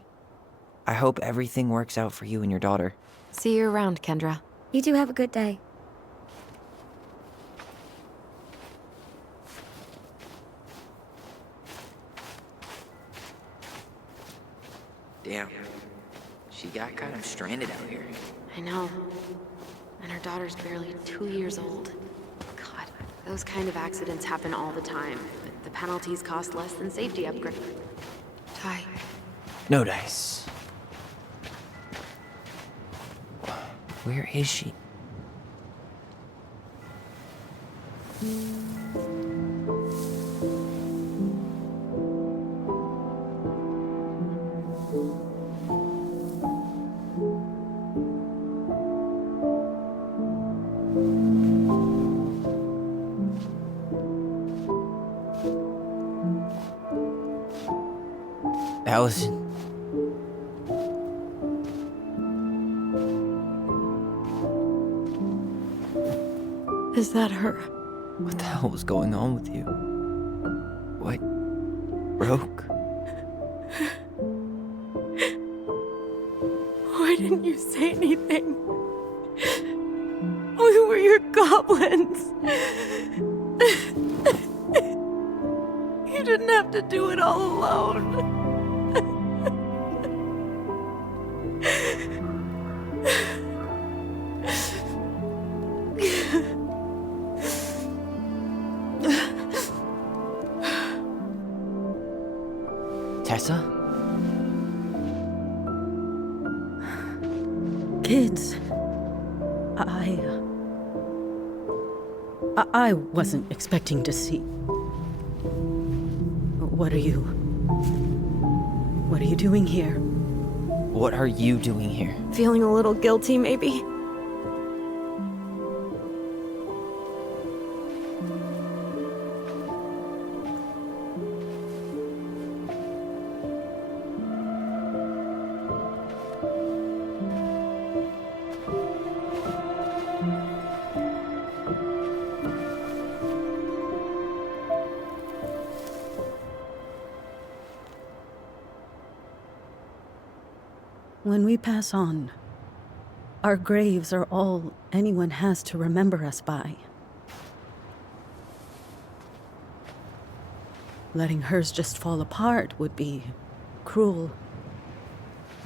I hope everything works out for you and your daughter. See you around, Kendra. You two have a good day. Damn. She got kind of stranded out here. I know. And her daughter's barely 2 years old. God, those kind of accidents happen all the time. But the penalties cost less than safety upgrade. Ty. No dice. Where is she? Allison. Is that her? What the hell was going on with you? What broke? Why didn't you say anything? We were your goblins. You didn't have to do it all alone. Tessa? Kids, I wasn't expecting to see. What are you doing here? What are you doing here? Feeling a little guilty, maybe? When we pass on, our graves are all anyone has to remember us by. Letting hers just fall apart would be cruel.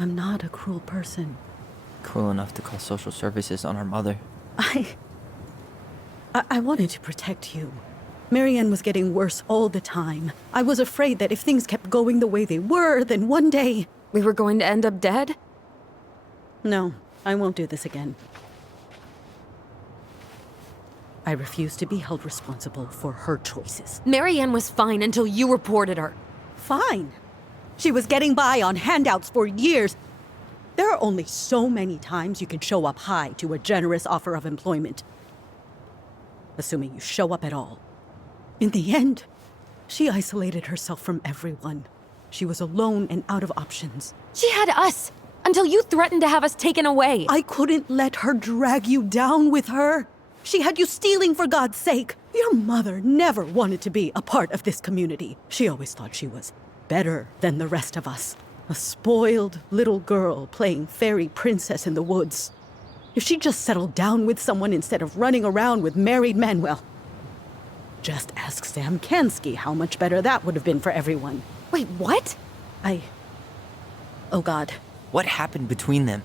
I'm not a cruel person. Cruel enough to call social services on our mother. I wanted to protect you. Marianne was getting worse all the time. I was afraid that if things kept going the way they were, then one day... We were going to end up dead? No, I won't do this again. I refuse to be held responsible for her choices. Marianne was fine until you reported her. Fine. She was getting by on handouts for years. There are only so many times you can show up high to a generous offer of employment. Assuming you show up at all. In the end, she isolated herself from everyone. She was alone and out of options. She had us! Until you threatened to have us taken away. I couldn't let her drag you down with her. She had you stealing for God's sake. Your mother never wanted to be a part of this community. She always thought she was better than the rest of us. A spoiled little girl playing fairy princess in the woods. If she just settled down with someone instead of running around with married men, well, just ask Sam Kansky how much better that would have been for everyone. Wait, what? Oh, God. What happened between them?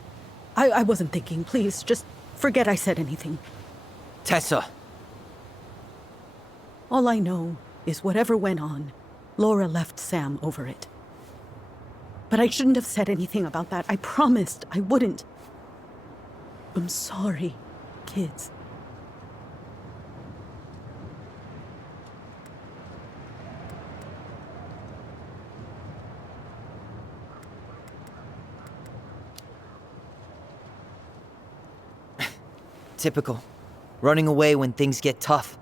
I wasn't thinking. Please, just forget I said anything. Tessa! All I know is whatever went on, Laura left Sam over it. But I shouldn't have said anything about that. I promised I wouldn't. I'm sorry, kids. Typical. Running away when things get tough.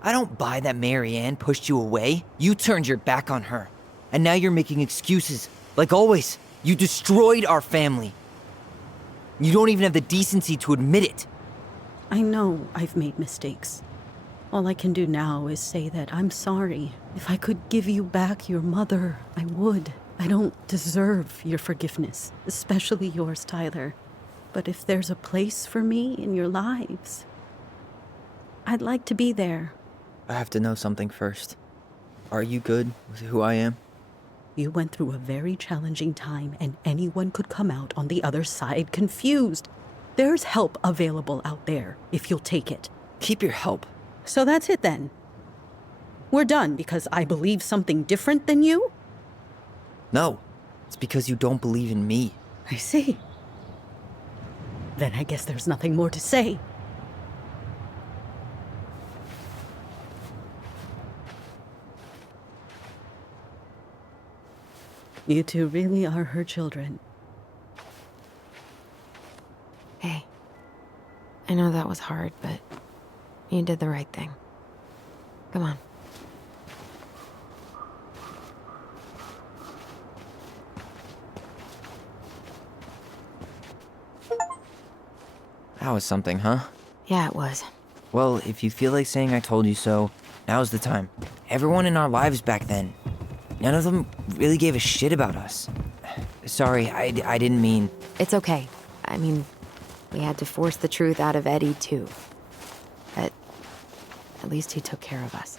I don't buy that Marianne pushed you away. You turned your back on her. And now you're making excuses. Like always, you destroyed our family. You don't even have the decency to admit it. I know I've made mistakes. All I can do now is say that I'm sorry. If I could give you back your mother, I would. I don't deserve your forgiveness, especially yours, Tyler. But if there's a place for me in your lives, I'd like to be there. I have to know something first. Are you good with who I am? You went through a very challenging time, and anyone could come out on the other side confused. There's help available out there, if you'll take it. Keep your help. So that's it then. We're done because I believe something different than you? No, it's because you don't believe in me. I see. Then I guess there's nothing more to say. You two really are her children. Hey, I know that was hard, but you did the right thing. Come on. That was something, huh? Yeah, it was. Well, if you feel like saying I told you so, now's the time. Everyone in our lives back then, none of them really gave a shit about us. Sorry, I didn't mean... It's okay. I mean, we had to force the truth out of Eddie, too. But at least he took care of us.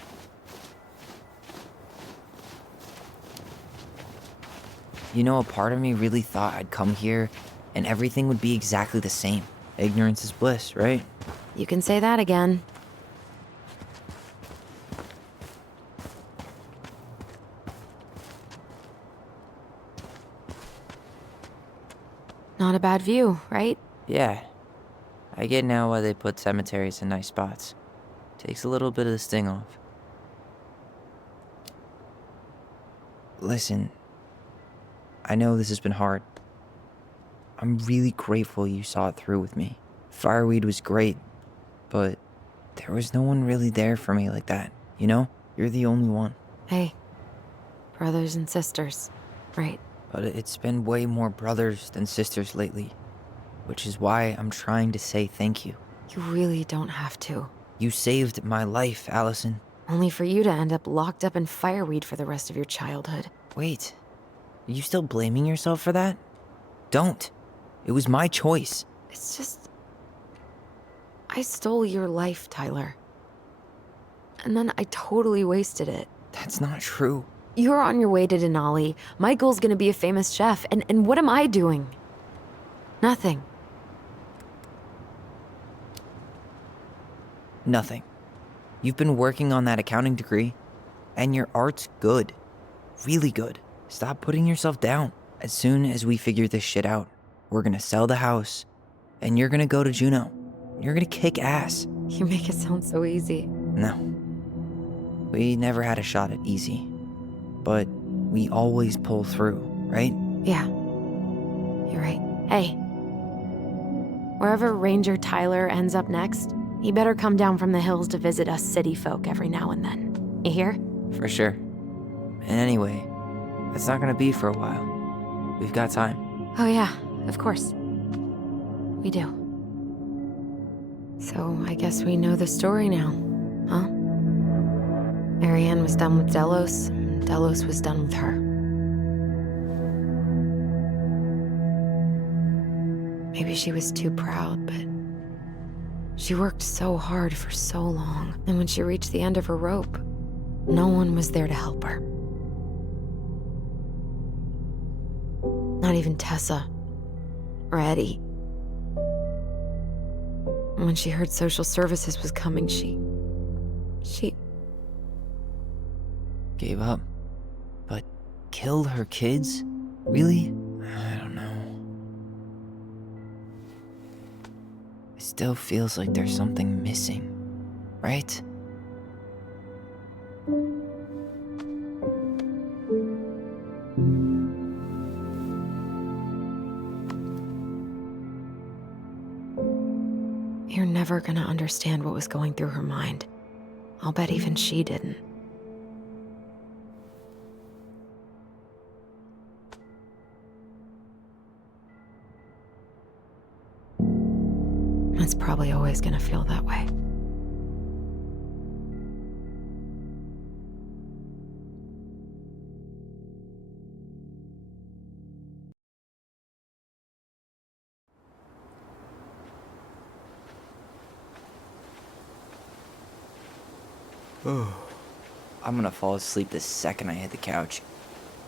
You know, a part of me really thought I'd come here and everything would be exactly the same. Ignorance is bliss, right? You can say that again. Not a bad view, right? Yeah. I get now why they put cemeteries in nice spots. Takes a little bit of the sting off. Listen, I know this has been hard. I'm really grateful you saw it through with me. Fireweed was great, but there was no one really there for me like that, you know? You're the only one. Hey, brothers and sisters, right? But it's been way more brothers than sisters lately, which is why I'm trying to say thank you. You really don't have to. You saved my life, Allison. Only for you to end up locked up in Fireweed for the rest of your childhood. Wait, are you still blaming yourself for that? Don't. It was my choice. It's just... I stole your life, Tyler. And then I totally wasted it. That's not true. You're on your way to Denali. Michael's gonna be a famous chef, and what am I doing? Nothing. Nothing. You've been working on that accounting degree, and your art's good. Really good. Stop putting yourself down. As soon as we figure this shit out, we're gonna sell the house, and you're gonna go to Juneau. You're gonna kick ass. You make it sound so easy. No. We never had a shot at easy. But we always pull through, right? Yeah. You're right. Hey. Wherever Ranger Tyler ends up next, he better come down from the hills to visit us city folk every now and then. You hear? For sure. And anyway, that's not gonna be for a while. We've got time. Oh yeah, of course. We do. So I guess we know the story now, huh? Marianne was done with Delos, and Delos was done with her. Maybe she was too proud, but she worked so hard for so long. And when she reached the end of her rope, no one was there to help her. Not even Tessa or Eddie. When she heard social services was coming, she Gave up. But killed her kids? Really? I don't know. It still feels like there's something missing, right? You're never gonna understand what was going through her mind. I'll bet even she didn't. It's probably always gonna feel that way. I'm gonna fall asleep the second I hit the couch.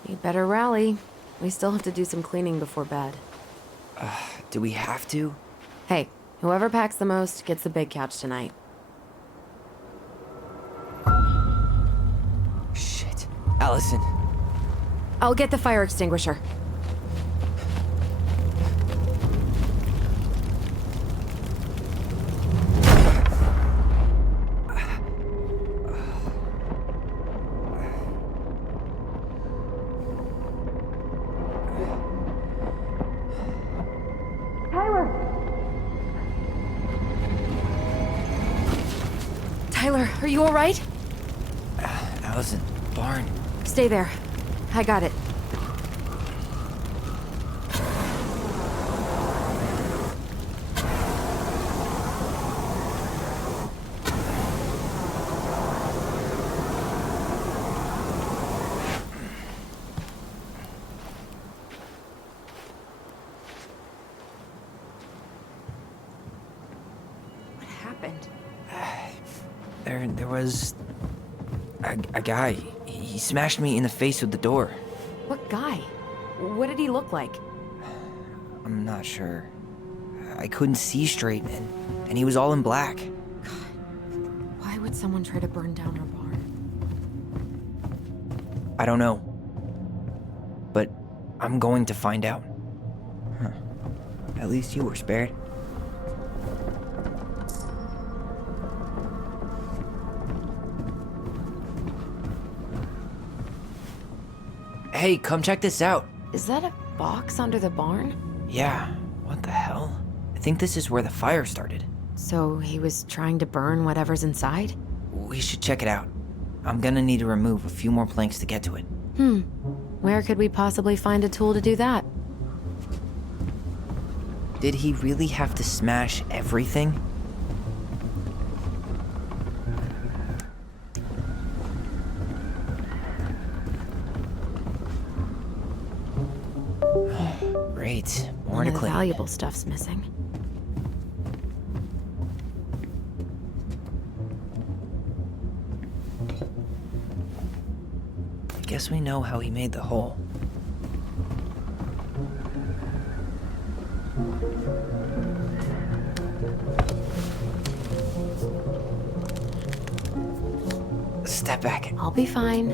You better rally. We still have to do some cleaning before bed. Do we have to? Hey, whoever packs the most gets the big couch tonight. Shit. Allison. I'll get the fire extinguisher. Tyler, are you all right? Allison, barn. Stay there. I got it. What happened? There was a guy. He smashed me in the face with the door. What guy? What did he look like? I'm not sure. I couldn't see straight, and he was all in black. Why would someone try to burn down our barn? I don't know. But I'm going to find out. Huh. At least you were spared. Hey, come check this out. Is that a box under the barn? Yeah, what the hell? I think this is where the fire started. So he was trying to burn whatever's inside? We should check it out. I'm gonna need to remove a few more planks to get to it. Where could we possibly find a tool to do that? Did he really have to smash everything? Great, more None to of the clean. valuable stuff's missing. Guess we know how he made the hole. Step back. I'll be fine.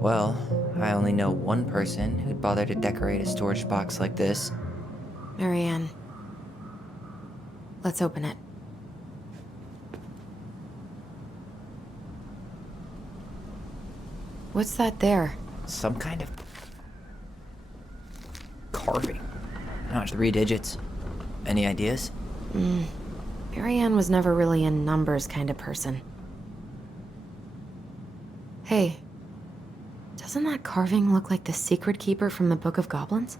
Well, I only know one person who'd bother to decorate a storage box like this. Marianne. Let's open it. What's that there? Some kind of carving. Not 3 digits. Any ideas? Marianne was never really a numbers kind of person. Hey, Doesn't that carving look like the secret keeper from the Book of Goblins?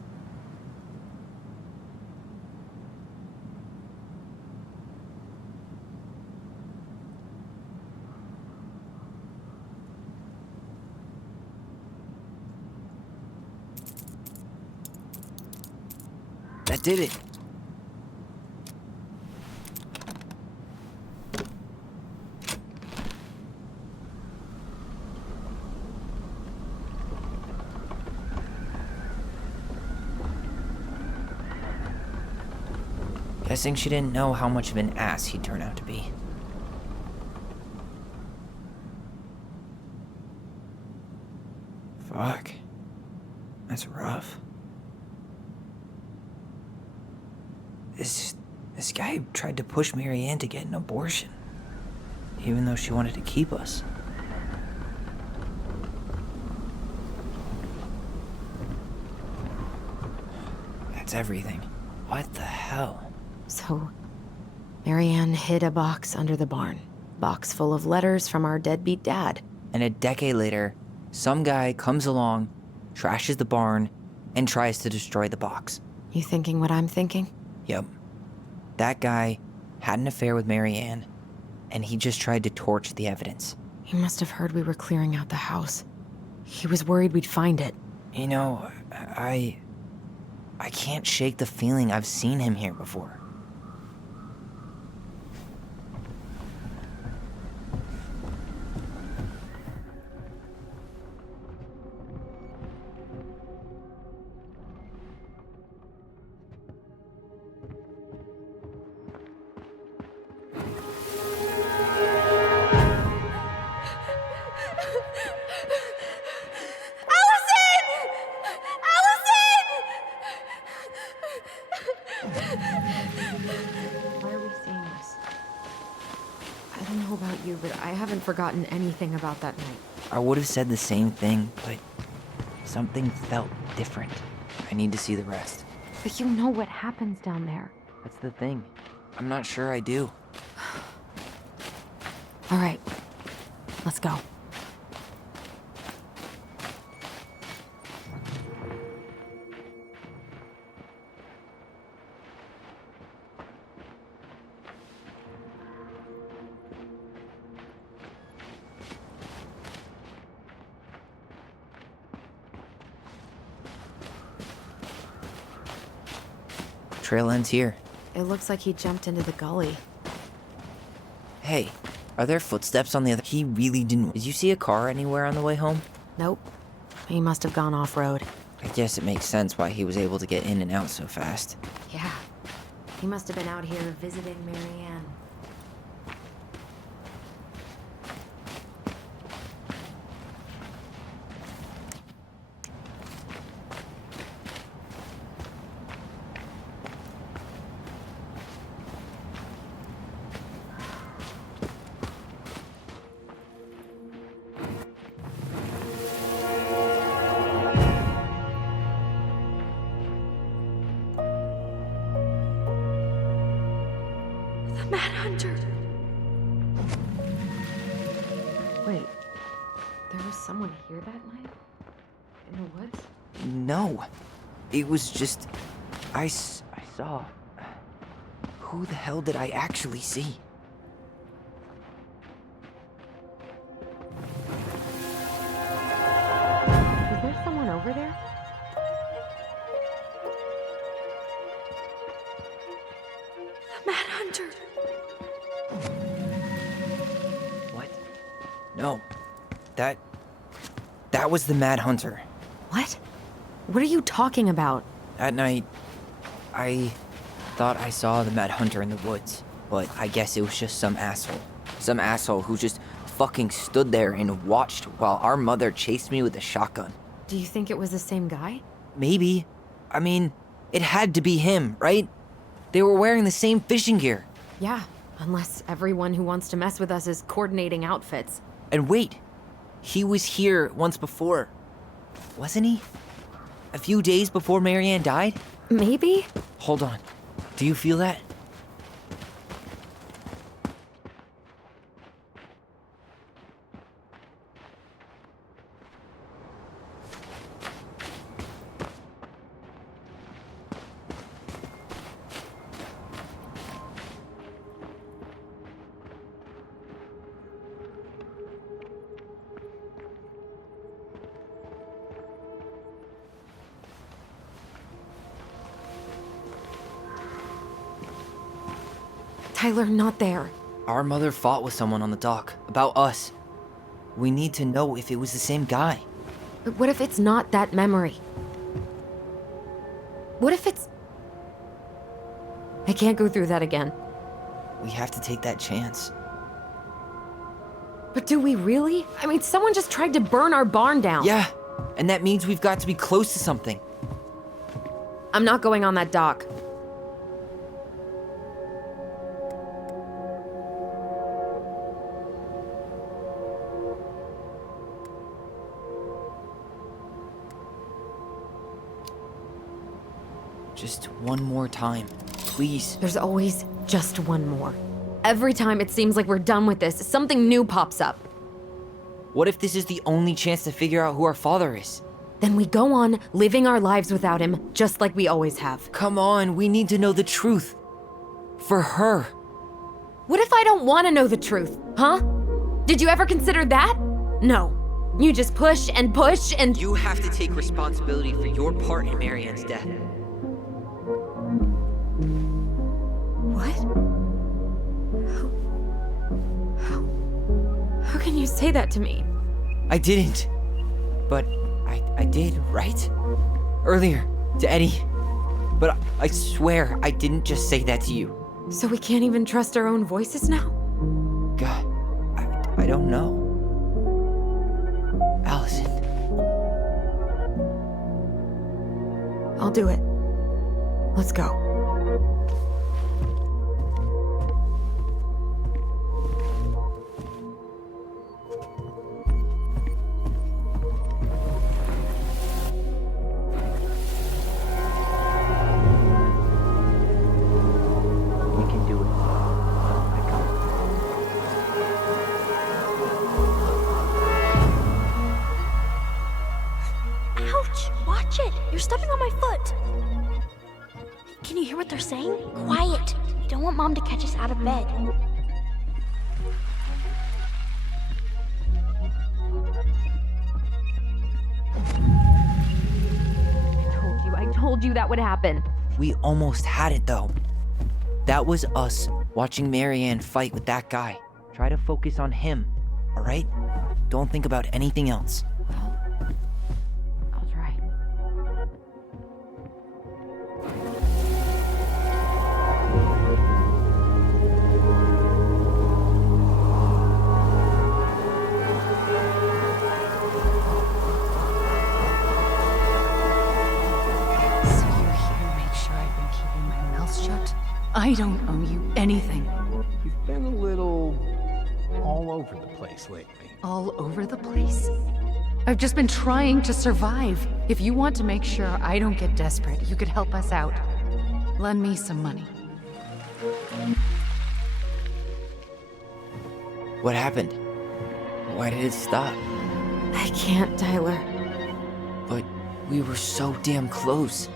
That did it. Guessing she didn't know how much of an ass he'd turn out to be. Fuck. That's rough. This guy tried to push Mary Ann to get an abortion, even though she wanted to keep us. That's everything. What the hell? So, Marianne hid a box under the barn. Box full of letters from our deadbeat dad. And a decade later, some guy comes along, trashes the barn, and tries to destroy the box. You thinking what I'm thinking? Yep. That guy had an affair with Mary Ann, and he just tried to torch the evidence. He must have heard we were clearing out the house. He was worried we'd find it. You know, I can't shake the feeling I've seen him here before. Why are we seeing this? I don't know about you, but I haven't forgotten anything about that night. I would have said the same thing, but something felt different. I need to see the rest. But you know what happens down there. That's the thing. I'm not sure I do. All right, let's go. Trail ends here. It looks like he jumped into the gully. Hey, are there footsteps on the other? He really didn't. Did you see a car anywhere on the way home? Nope. He must have gone off-road. I guess it makes sense why he was able to get in and out so fast. Yeah. He must have been out here visiting Mary Ann. Mad Hunter! Wait, there was someone here that night? In the woods? No. It was just... I saw... Who the hell did I actually see? Was there someone over there? The Mad Hunter! What? No. That was the Mad Hunter. What? What are you talking about? That night, I thought I saw the Mad Hunter in the woods, but I guess it was just some asshole. Some asshole who just fucking stood there and watched while our mother chased me with a shotgun. Do you think it was the same guy? Maybe. I mean, it had to be him, right? They were wearing the same fishing gear. Yeah, unless everyone who wants to mess with us is coordinating outfits. And wait, he was here once before, wasn't he? A few days before Mary Ann died? Maybe? Hold on. Do you feel that? Tyler, not there. Our mother fought with someone on the dock about us. We need to know if it was the same guy. But what if it's not that memory? What if it's... I can't go through that again. We have to take that chance. But do we really? I mean, someone just tried to burn our barn down. Yeah, and that means we've got to be close to something. I'm not going on that dock. Just one more time, please. There's always just one more. Every time it seems like we're done with this, something new pops up. What if this is the only chance to figure out who our father is? Then we go on living our lives without him, just like we always have. Come on, we need to know the truth. For her. What if I don't want to know the truth, huh? Did you ever consider that? No. You just push and push and... You have to take responsibility for your part in Marianne's death. What? How can you say that to me? I didn't. But I did, right? Earlier, to Eddie. But I swear I didn't just say that to you. So we can't even trust our own voices now? God, I don't know. Allison. I'll do it. Let's go. You're stepping on my foot. Can you hear what they're saying? Quiet. We don't want Mom to catch us out of bed. I told you that would happen. We almost had it, though. That was us watching Marianne fight with that guy. Try to focus on him, all right? Don't think about anything else. I'll try. So you're here to make sure I've been keeping my mouth shut? I don't owe you anything. You've been a little all over the place lately. All over the place? I've just been trying to survive. If you want to make sure I don't get desperate, you could help us out. Lend me some money. What happened? Why did it stop? I can't, Tyler. But we were so damn close.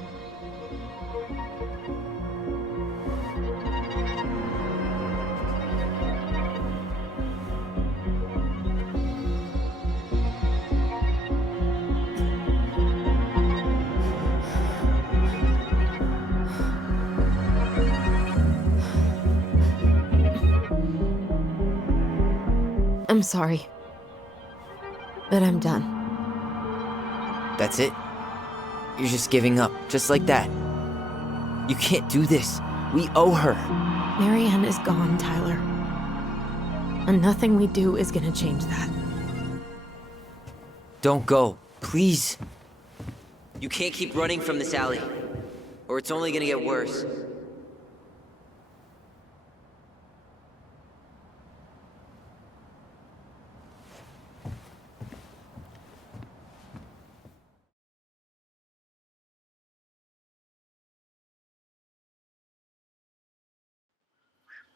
I'm sorry. But I'm done. That's it? You're just giving up, just like that. You can't do this. We owe her. Marianne is gone, Tyler. And nothing we do is gonna change that. Don't go, please. You can't keep running from this alley, or it's only gonna get worse.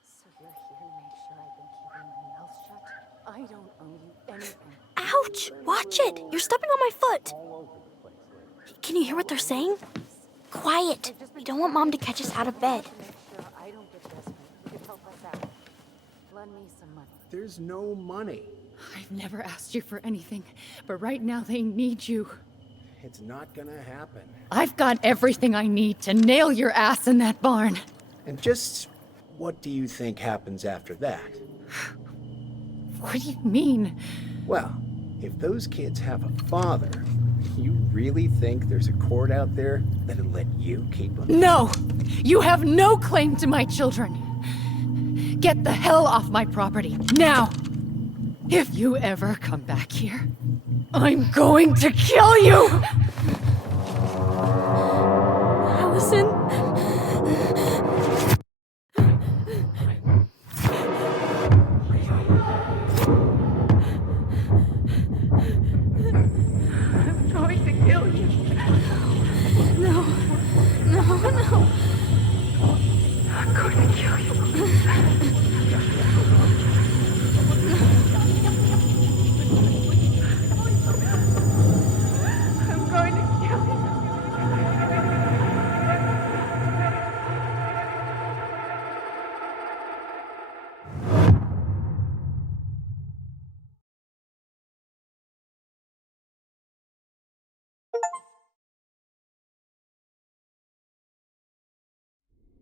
So you're here to make sure I've been keeping my mouth shut? I don't owe you anything. Ouch! Watch it! You're stepping on my foot. Can you hear what they're saying? Quiet. We don't want Mom to catch us out of bed. I don't get desperate. You could help us out. Lend me some money. There's no money. I've never asked you for anything, but right now they need you. It's not gonna happen. I've got everything I need to nail your ass in that barn. And just What do you think happens after that? What do you mean? Well, if those kids have a father, you really think there's a court out there that'll let you keep them? No! You have no claim to my children! Get the hell off my property, now! If you ever come back here, I'm going to kill you! Allison? I'm going to kill you. No. No, no. I'm going to kill you. I'm going to kill you.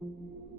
Thank you.